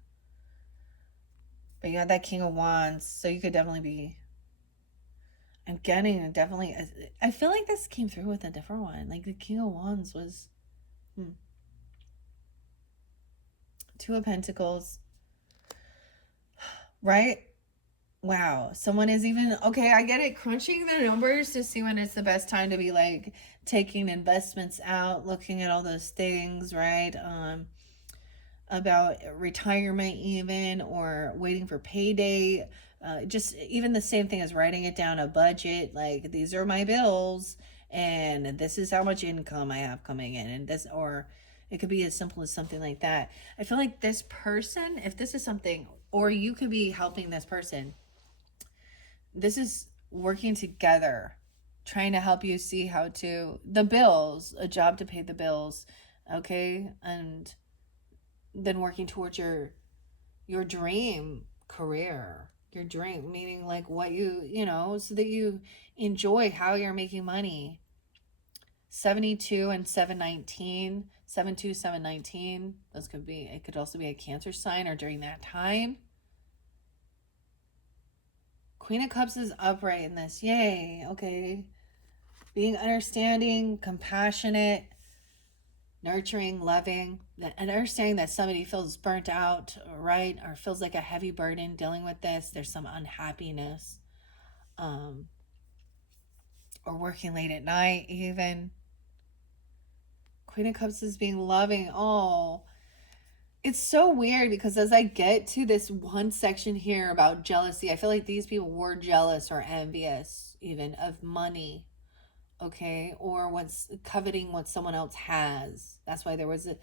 But you have that King of Wands, so you could definitely be... I'm getting definitely... I feel like this came through with a different one. Like the King of Wands was... Two of Pentacles. Right? Wow. Someone is even... Okay, I get it. Crunching the numbers to see when it's the best time to be like taking investments out, looking at all those things, right? about retirement even, or waiting for payday. Just even the same thing as writing it down, a budget, like these are my bills and this is how much income I have coming in, and this, or it could be as simple as something like that. I feel like this person, if this is something, or you could be helping this person, this is working together, trying to help you see how to, the bills, a job to pay the bills, okay? And then working towards your dream career, your dream, meaning like what you know, so that you enjoy how you're making money. 72 and 719, 72, 719, those could be, it could also be a Cancer sign or during that time. Queen of Cups is upright in this. Yay. Okay. Being understanding, compassionate, nurturing, loving, and understanding that somebody feels burnt out, right? Or feels like a heavy burden dealing with this. There's some unhappiness. Um, or working late at night, even. Queen of Cups is being loving. Oh, it's so weird because as I get to this one section here about jealousy, I feel like these people were jealous or envious even of money, okay, or what's coveting what someone else has. That's why there was a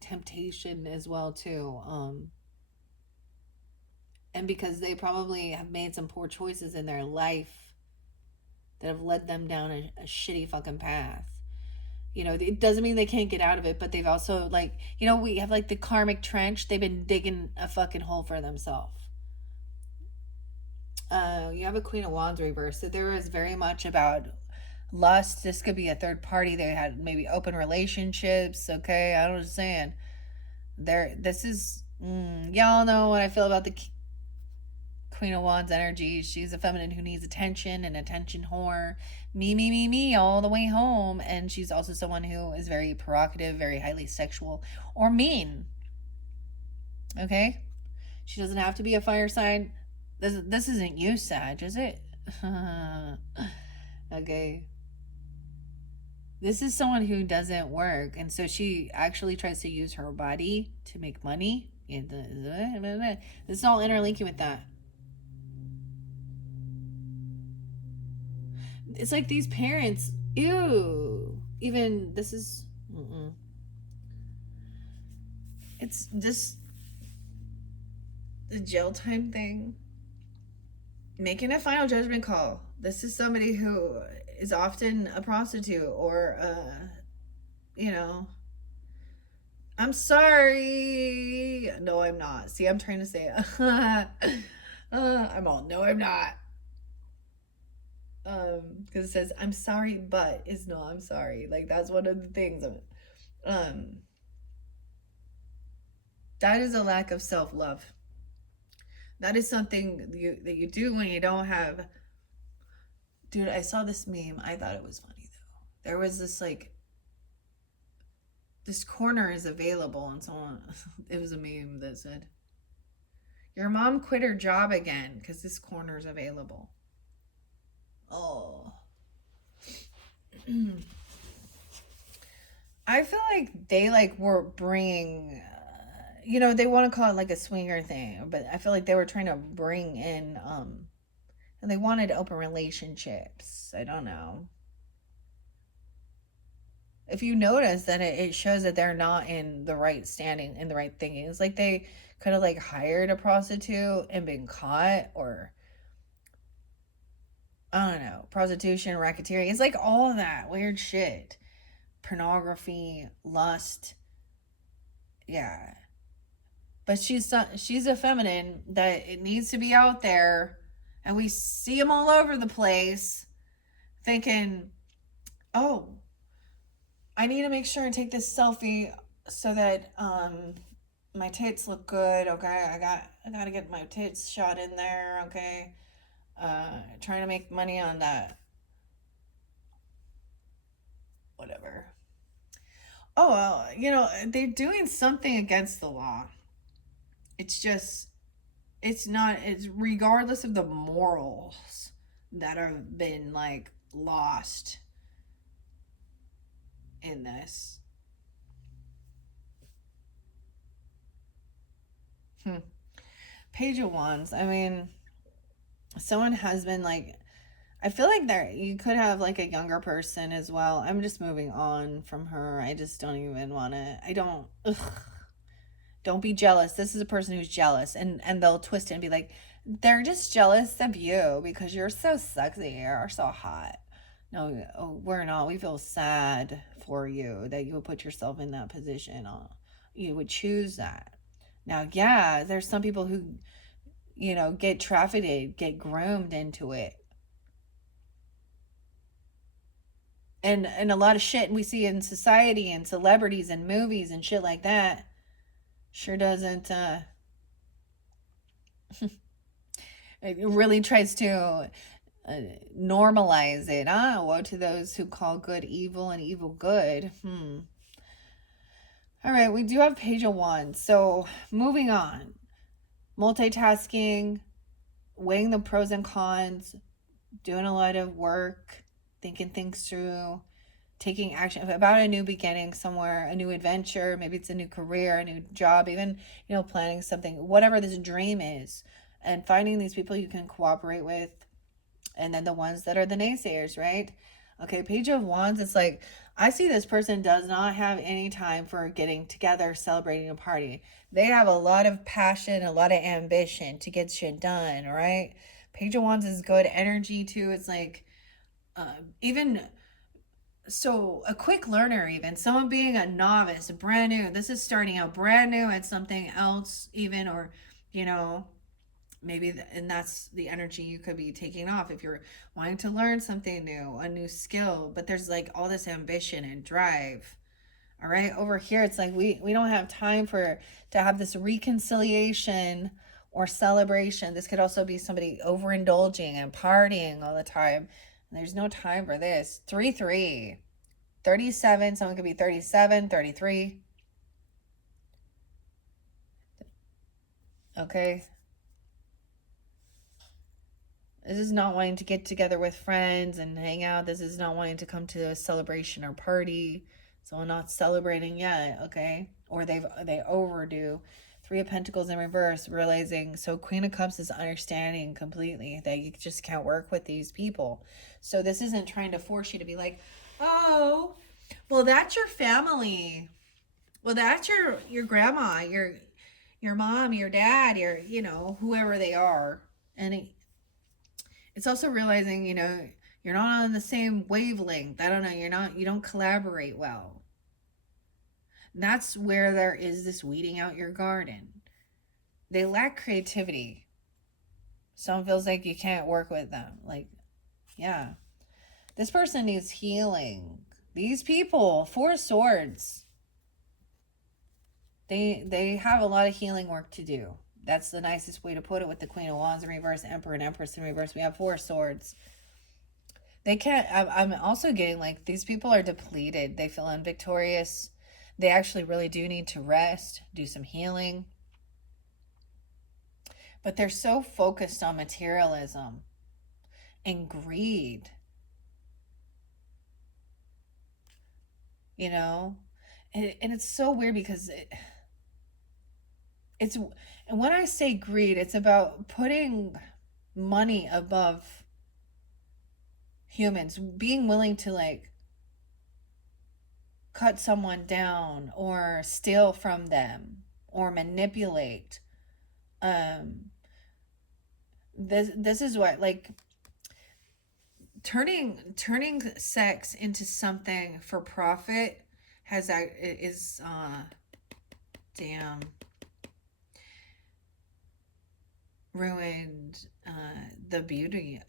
temptation as well too. And because they probably have made some poor choices in their life that have led them down a shitty fucking path. You know, it doesn't mean they can't get out of it, but they've also, like, you know, we have like the karmic trench. They've been digging a fucking hole for themselves. You have a Queen of Wands reverse, so there is very much about lust. This could be a third party. They had maybe open relationships. Okay, I don't understand. There, this is y'all know what I feel about the Queen of Wands energy. She's a feminine who needs attention, and attention whore. Me, all the way home. And she's also someone who is very provocative, very highly sexual, or mean. Okay? She doesn't have to be a fire sign. This isn't you, Sag, is it? Okay. This is someone who doesn't work, and so she actually tries to use her body to make money. This is all interlinking with that. It's like these parents, ew. Even this is, it's just the jail time thing. Making a final judgment call. This is somebody who is often a prostitute or, you know, I'm sorry. No, I'm not. See, I'm trying to say I'm all, no, I'm not. Because it says, I'm sorry, but is no, I'm sorry. Like, that's one of the things. Um, that is a lack of self love. That is something that you do when you don't have. Dude, I saw this meme. I thought it was funny though. There was this like, this corner is available, and someone, it was a meme that said, your mom quit her job again because this corner is available. Oh. I feel like they like were bringing, you know, they want to call it like a swinger thing, but I feel like they were trying to bring in, and they wanted open relationships. I don't know. If you notice that it shows that they're not in the right standing, in the right thinking. It's like they could have like hired a prostitute and been caught, or I don't know, prostitution, racketeering. It's like all of that weird shit. Pornography, lust. Yeah. But she's a feminine that it needs to be out there, and we see them all over the place thinking, "Oh, I need to make sure and take this selfie so that my tits look good. Okay, I got to get my tits shot in there. Okay, trying to make money on that. Whatever. Oh, well, you know, they're doing something against the law. It's just, it's not, it's regardless of the morals that have been like lost in this. Page of Wands. I mean, someone has been like, I feel like there you could have like a younger person as well. I'm just moving on from her. I just don't even want to. I don't. Ugh. Don't be jealous. This is a person who's jealous, and they'll twist it and be like, they're just jealous of you because you're so sexy or so hot. No, oh, we're not. We feel sad for you that you would put yourself in that position. You would choose that. Now, yeah, there's some people who, get trafficked, get groomed into it. And a lot of shit we see in society and celebrities and movies and shit like that sure doesn't it really tries to normalize it. Woe to those who call good evil and evil good. All right, we do have Page of Wands. So moving on. Multitasking, weighing the pros and cons, doing a lot of work, thinking things through, taking action about a new beginning somewhere, a new adventure. Maybe it's a new career, a new job, even, planning something, whatever this dream is, and finding these people you can cooperate with. And then the ones that are the naysayers, right? Okay, Page of Wands, it's like, I see this person does not have any time for getting together, celebrating a party. They have a lot of passion, a lot of ambition to get shit done, right? Page of Wands is good energy too. It's like, even so, a quick learner, even someone being a novice, brand new. This is starting out brand new at something else, even, or, you know, maybe and that's the energy you could be taking off if you're wanting to learn something new, a new skill, but there's like all this ambition and drive. All right, over here it's like we don't have time to have this reconciliation or celebration. This could also be somebody overindulging and partying all the time, and there's no time for this. 3-3 37, someone could be 37, 33. Okay, this is not wanting to get together with friends and hang out. This is not wanting to come to a celebration or party. So not celebrating yet, okay? Or they overdo. 3 of Pentacles in reverse, realizing, so Queen of Cups is understanding completely that you just can't work with these people. So this isn't trying to force you to be like, oh, well, that's your family. Well, that's your grandma, your mom, your dad, your, whoever they are. And it's also realizing, you're not on the same wavelength. I don't know, you don't collaborate well. That's where there is this weeding out your garden. They lack creativity. Someone feels like you can't work with them. Like, yeah. This person needs healing. These people, 4 of Swords. They have a lot of healing work to do. That's the nicest way to put it with the Queen of Wands in reverse, Emperor and Empress in reverse. We have 4 of Swords. They can't, I'm also getting like these people are depleted. They feel unvictorious. They actually really do need to rest, do some healing. But they're so focused on materialism and greed. And it's so weird because it's, and when I say greed, it's about putting money above humans, being willing to like cut someone down or steal from them or manipulate. This is what, like, turning sex into something for profit is damn ruined the beauty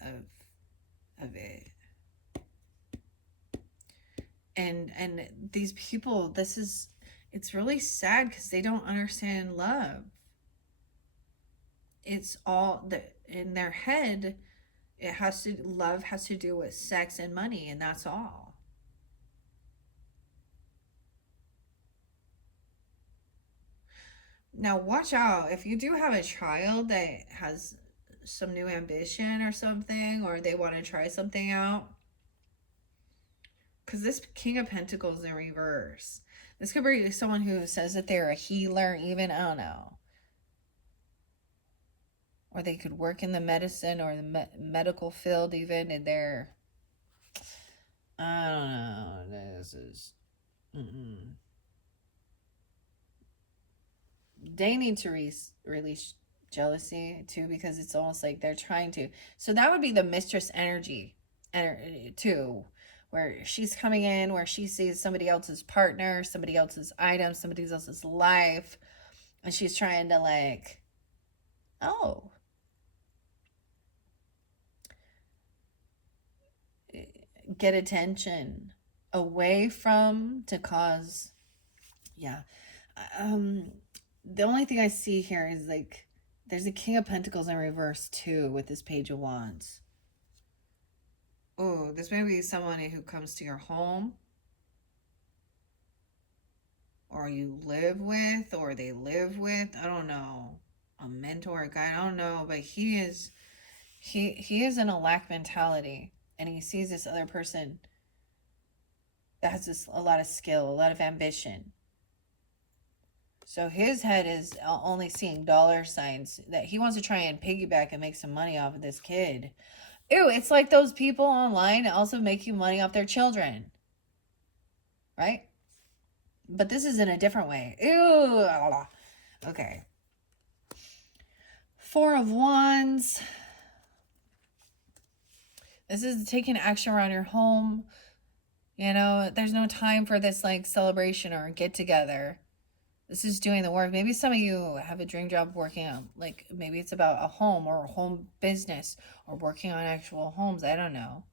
of it. And these people, it's really sad because they don't understand love. It's all in their head. Love has to do with sex and money, and that's all. Now watch out if you do have a child that has some new ambition or something, or they want to try something out. Because this King of Pentacles in reverse. This could be someone who says that they're a healer, even, I don't know. or they could work in the medicine or the medical field, even in their, I don't know, this is, they need to release jealousy too, because it's almost like they're trying to. So that would be the mistress energy too, where she's coming in, where she sees somebody else's partner, somebody else's item, somebody else's life, and she's trying to like, oh, get attention away from, to cause, yeah. The only thing I see here is like there's a King of Pentacles in reverse too with this Page of Wands. Oh, this may be somebody who comes to your home, or you live with, or they live with, I don't know, a mentor, a guide, I don't know, but he is in a lack mentality, and he sees this other person that has a lot of skill, a lot of ambition. So his head is only seeing dollar signs, that he wants to try and piggyback and make some money off of this kid. Ew, it's like those people online also making money off their children. Right? But this is in a different way. Ew. Okay. Four of Wands. This is taking action around your home. You know, there's no time for this like celebration or get together. This is doing the work. Maybe some of you have a dream job working on, like, maybe it's about a home or a home business or working on actual homes. I don't know.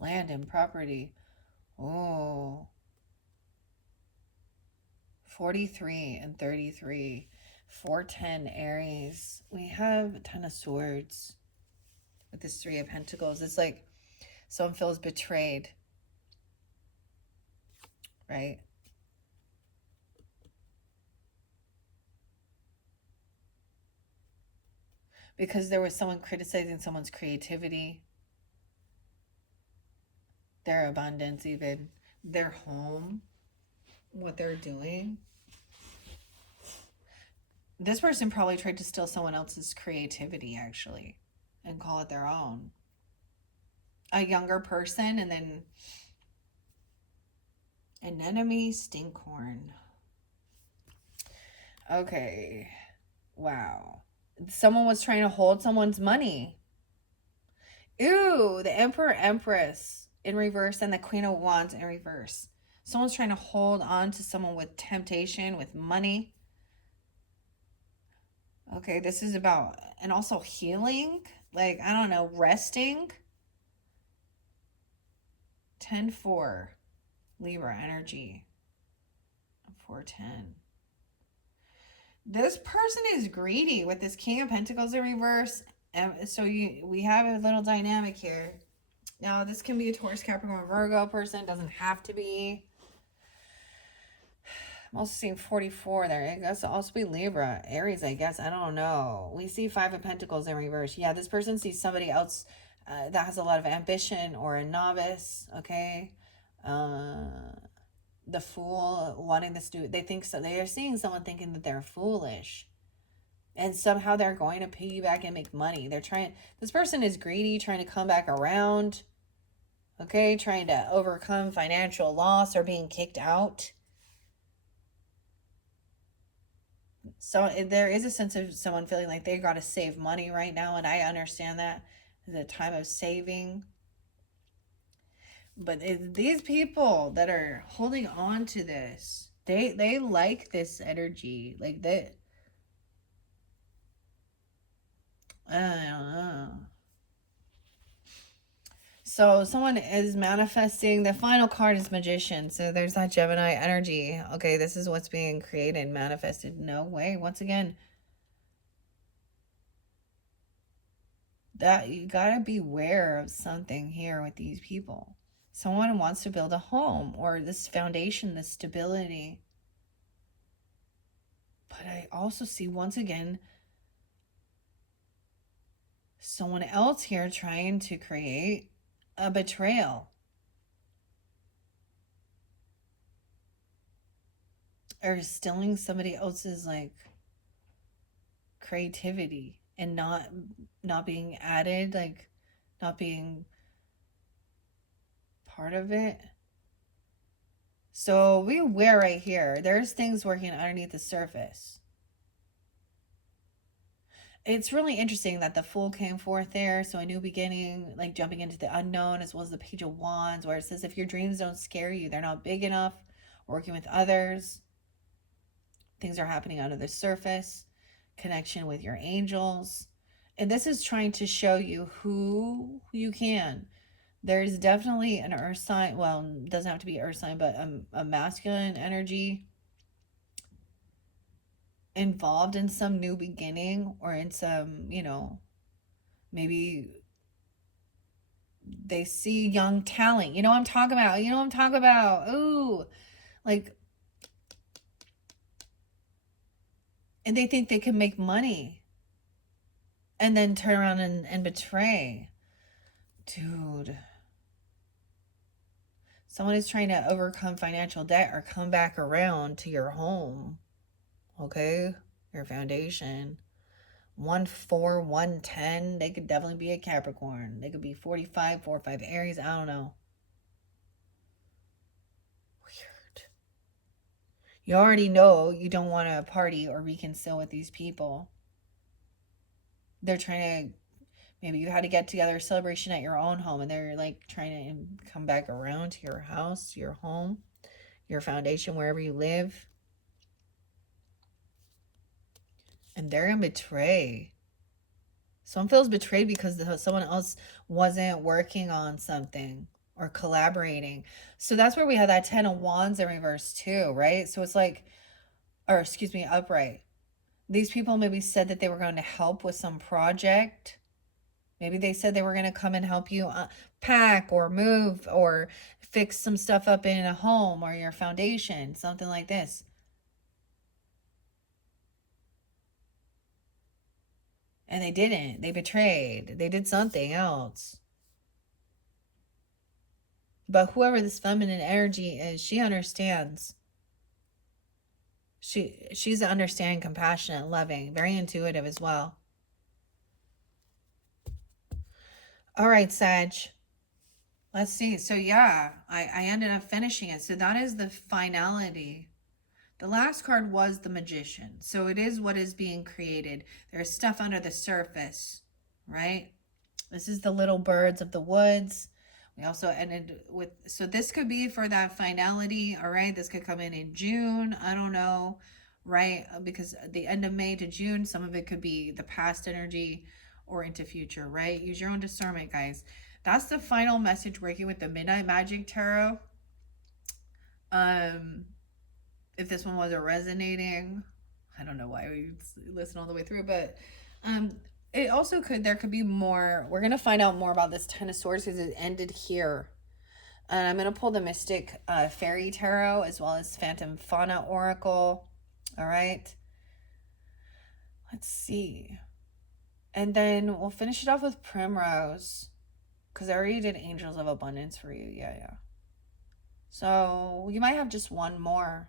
Land and property. Oh. 43 and 33. 410 Aries. We have a Ten of Swords with this Three of Pentacles. It's like someone feels betrayed. Right? Because there was someone criticizing someone's creativity, their abundance, even their home, what they're doing. This person probably tried to steal someone else's creativity, actually, and call it their own. A younger person, and then an enemy, stinkhorn. Okay. Wow. Someone was trying to hold someone's money. Ew, the Emperor, Empress in reverse, and the Queen of Wands in reverse. Someone's trying to hold on to someone with temptation, with money. Okay, this is about, and also healing. Like, I don't know, resting. 10-4. Libra energy. 410. This person is greedy with this King of Pentacles in reverse. So we have a little dynamic here. Now, this can be a Taurus, Capricorn, Virgo person. Doesn't have to be. I'm also seeing 44 there. It could also be Libra, Aries, I guess. I don't know. We see 5 of Pentacles in reverse. Yeah, this person sees somebody else that has a lot of ambition, or a novice, okay? The Fool, wanting this to, they think so. They are seeing someone thinking that they're foolish. And somehow they're going to piggyback and make money. They're trying, this person is greedy, trying to come back around. Okay, trying to overcome financial loss or being kicked out. So there is a sense of someone feeling like they got to save money right now. And I understand that. It's a time of saving. But these people that are holding on to this, they like this energy. Like that. I don't know. So someone is manifesting. The final card is Magician. So there's that Gemini energy. Okay, this is what's being created, manifested. No way. Once again, that you gotta beware of something here with these people. Someone wants to build a home, or this foundation, this stability. But I also see, once again, someone else here trying to create a betrayal. or stealing somebody else's like creativity and not being added, like not being part of it. So be aware right here. There's things working underneath the surface. It's really interesting that the Fool came forth there. So a new beginning, like jumping into the unknown, as well as the Page of Wands, where it says if your dreams don't scare you, they're not big enough. Working with others. Things are happening under the surface. Connection with your angels. And this is trying to show you who you can. There's definitely an earth sign. Well, it doesn't have to be earth sign, but a masculine energy involved in some new beginning, or in some, maybe they see young talent. You know what I'm talking about? You know what I'm talking about? Ooh, like, and they think they can make money and then turn around and betray. Dude. Someone is trying to overcome financial debt or come back around to your home. Okay? Your foundation. 1-4, 1-10. They could definitely be a Capricorn. They could be 45, 4-5 Aries. I don't know. Weird. You already know you don't want to party or reconcile with these people. They're trying to, maybe you had to get together a celebration at your own home, and they're like trying to come back around to your house, your home, your foundation, wherever you live. And they're going to betray. Someone feels betrayed because someone else wasn't working on something or collaborating. So that's where we have that 10 of Wands in reverse too, right? So it's like, or excuse me, upright. These people maybe said that they were going to help with some project. Maybe they said they were going to come and help you pack or move or fix some stuff up in a home or your foundation, something like this. And they didn't. They betrayed. They did something else. But whoever this feminine energy is, she understands. She's understanding, compassionate, loving, very intuitive as well. All right, Sag. Let's see. So yeah, I ended up finishing it. So that is the finality. The last card was the Magician. So it is what is being created. There's stuff under the surface, right? This is the little birds of the woods. We also ended with, so this could be for that finality, all right? This could come in June. I don't know, right? Because the end of May to June, some of it could be the past energy or into future, right? Use your own discernment, guys. That's the final message working with the Midnight Magic Tarot. If this one wasn't resonating, I don't know why we listen all the way through, but it also there could be more. We're going to find out more about this 10 of Swords because it ended here. And I'm going to pull the Mystic Fairy Tarot as well as Phantom Fauna Oracle. All right. Let's see. And then we'll finish it off with Primrose because I already did Angels of Abundance for you. Yeah. So you might have just one more.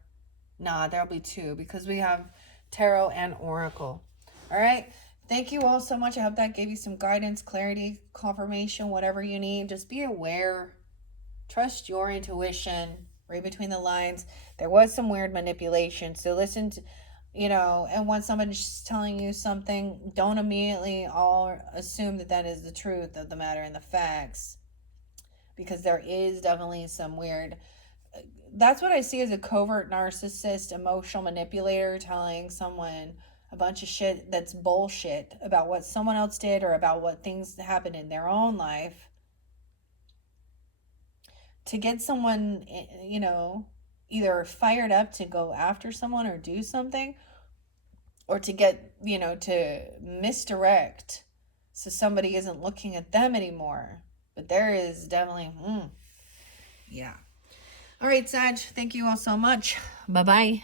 Nah, there'll be two because we have Tarot and Oracle. All right. Thank you all so much. I hope that gave you some guidance, clarity, confirmation, whatever you need. Just be aware. Trust your intuition. Read between the lines. There was some weird manipulation. So listen to, and when somebody's telling you something, don't immediately all assume that that is the truth of the matter and the facts. Because there is definitely some weird. That's what I see as a covert narcissist, emotional manipulator telling someone a bunch of shit that's bullshit about what someone else did or about what things happened in their own life to get someone, either fired up to go after someone or do something, or to get, to misdirect so somebody isn't looking at them anymore. But there is definitely, yeah. All right, Sag, thank you all so much. Bye-bye.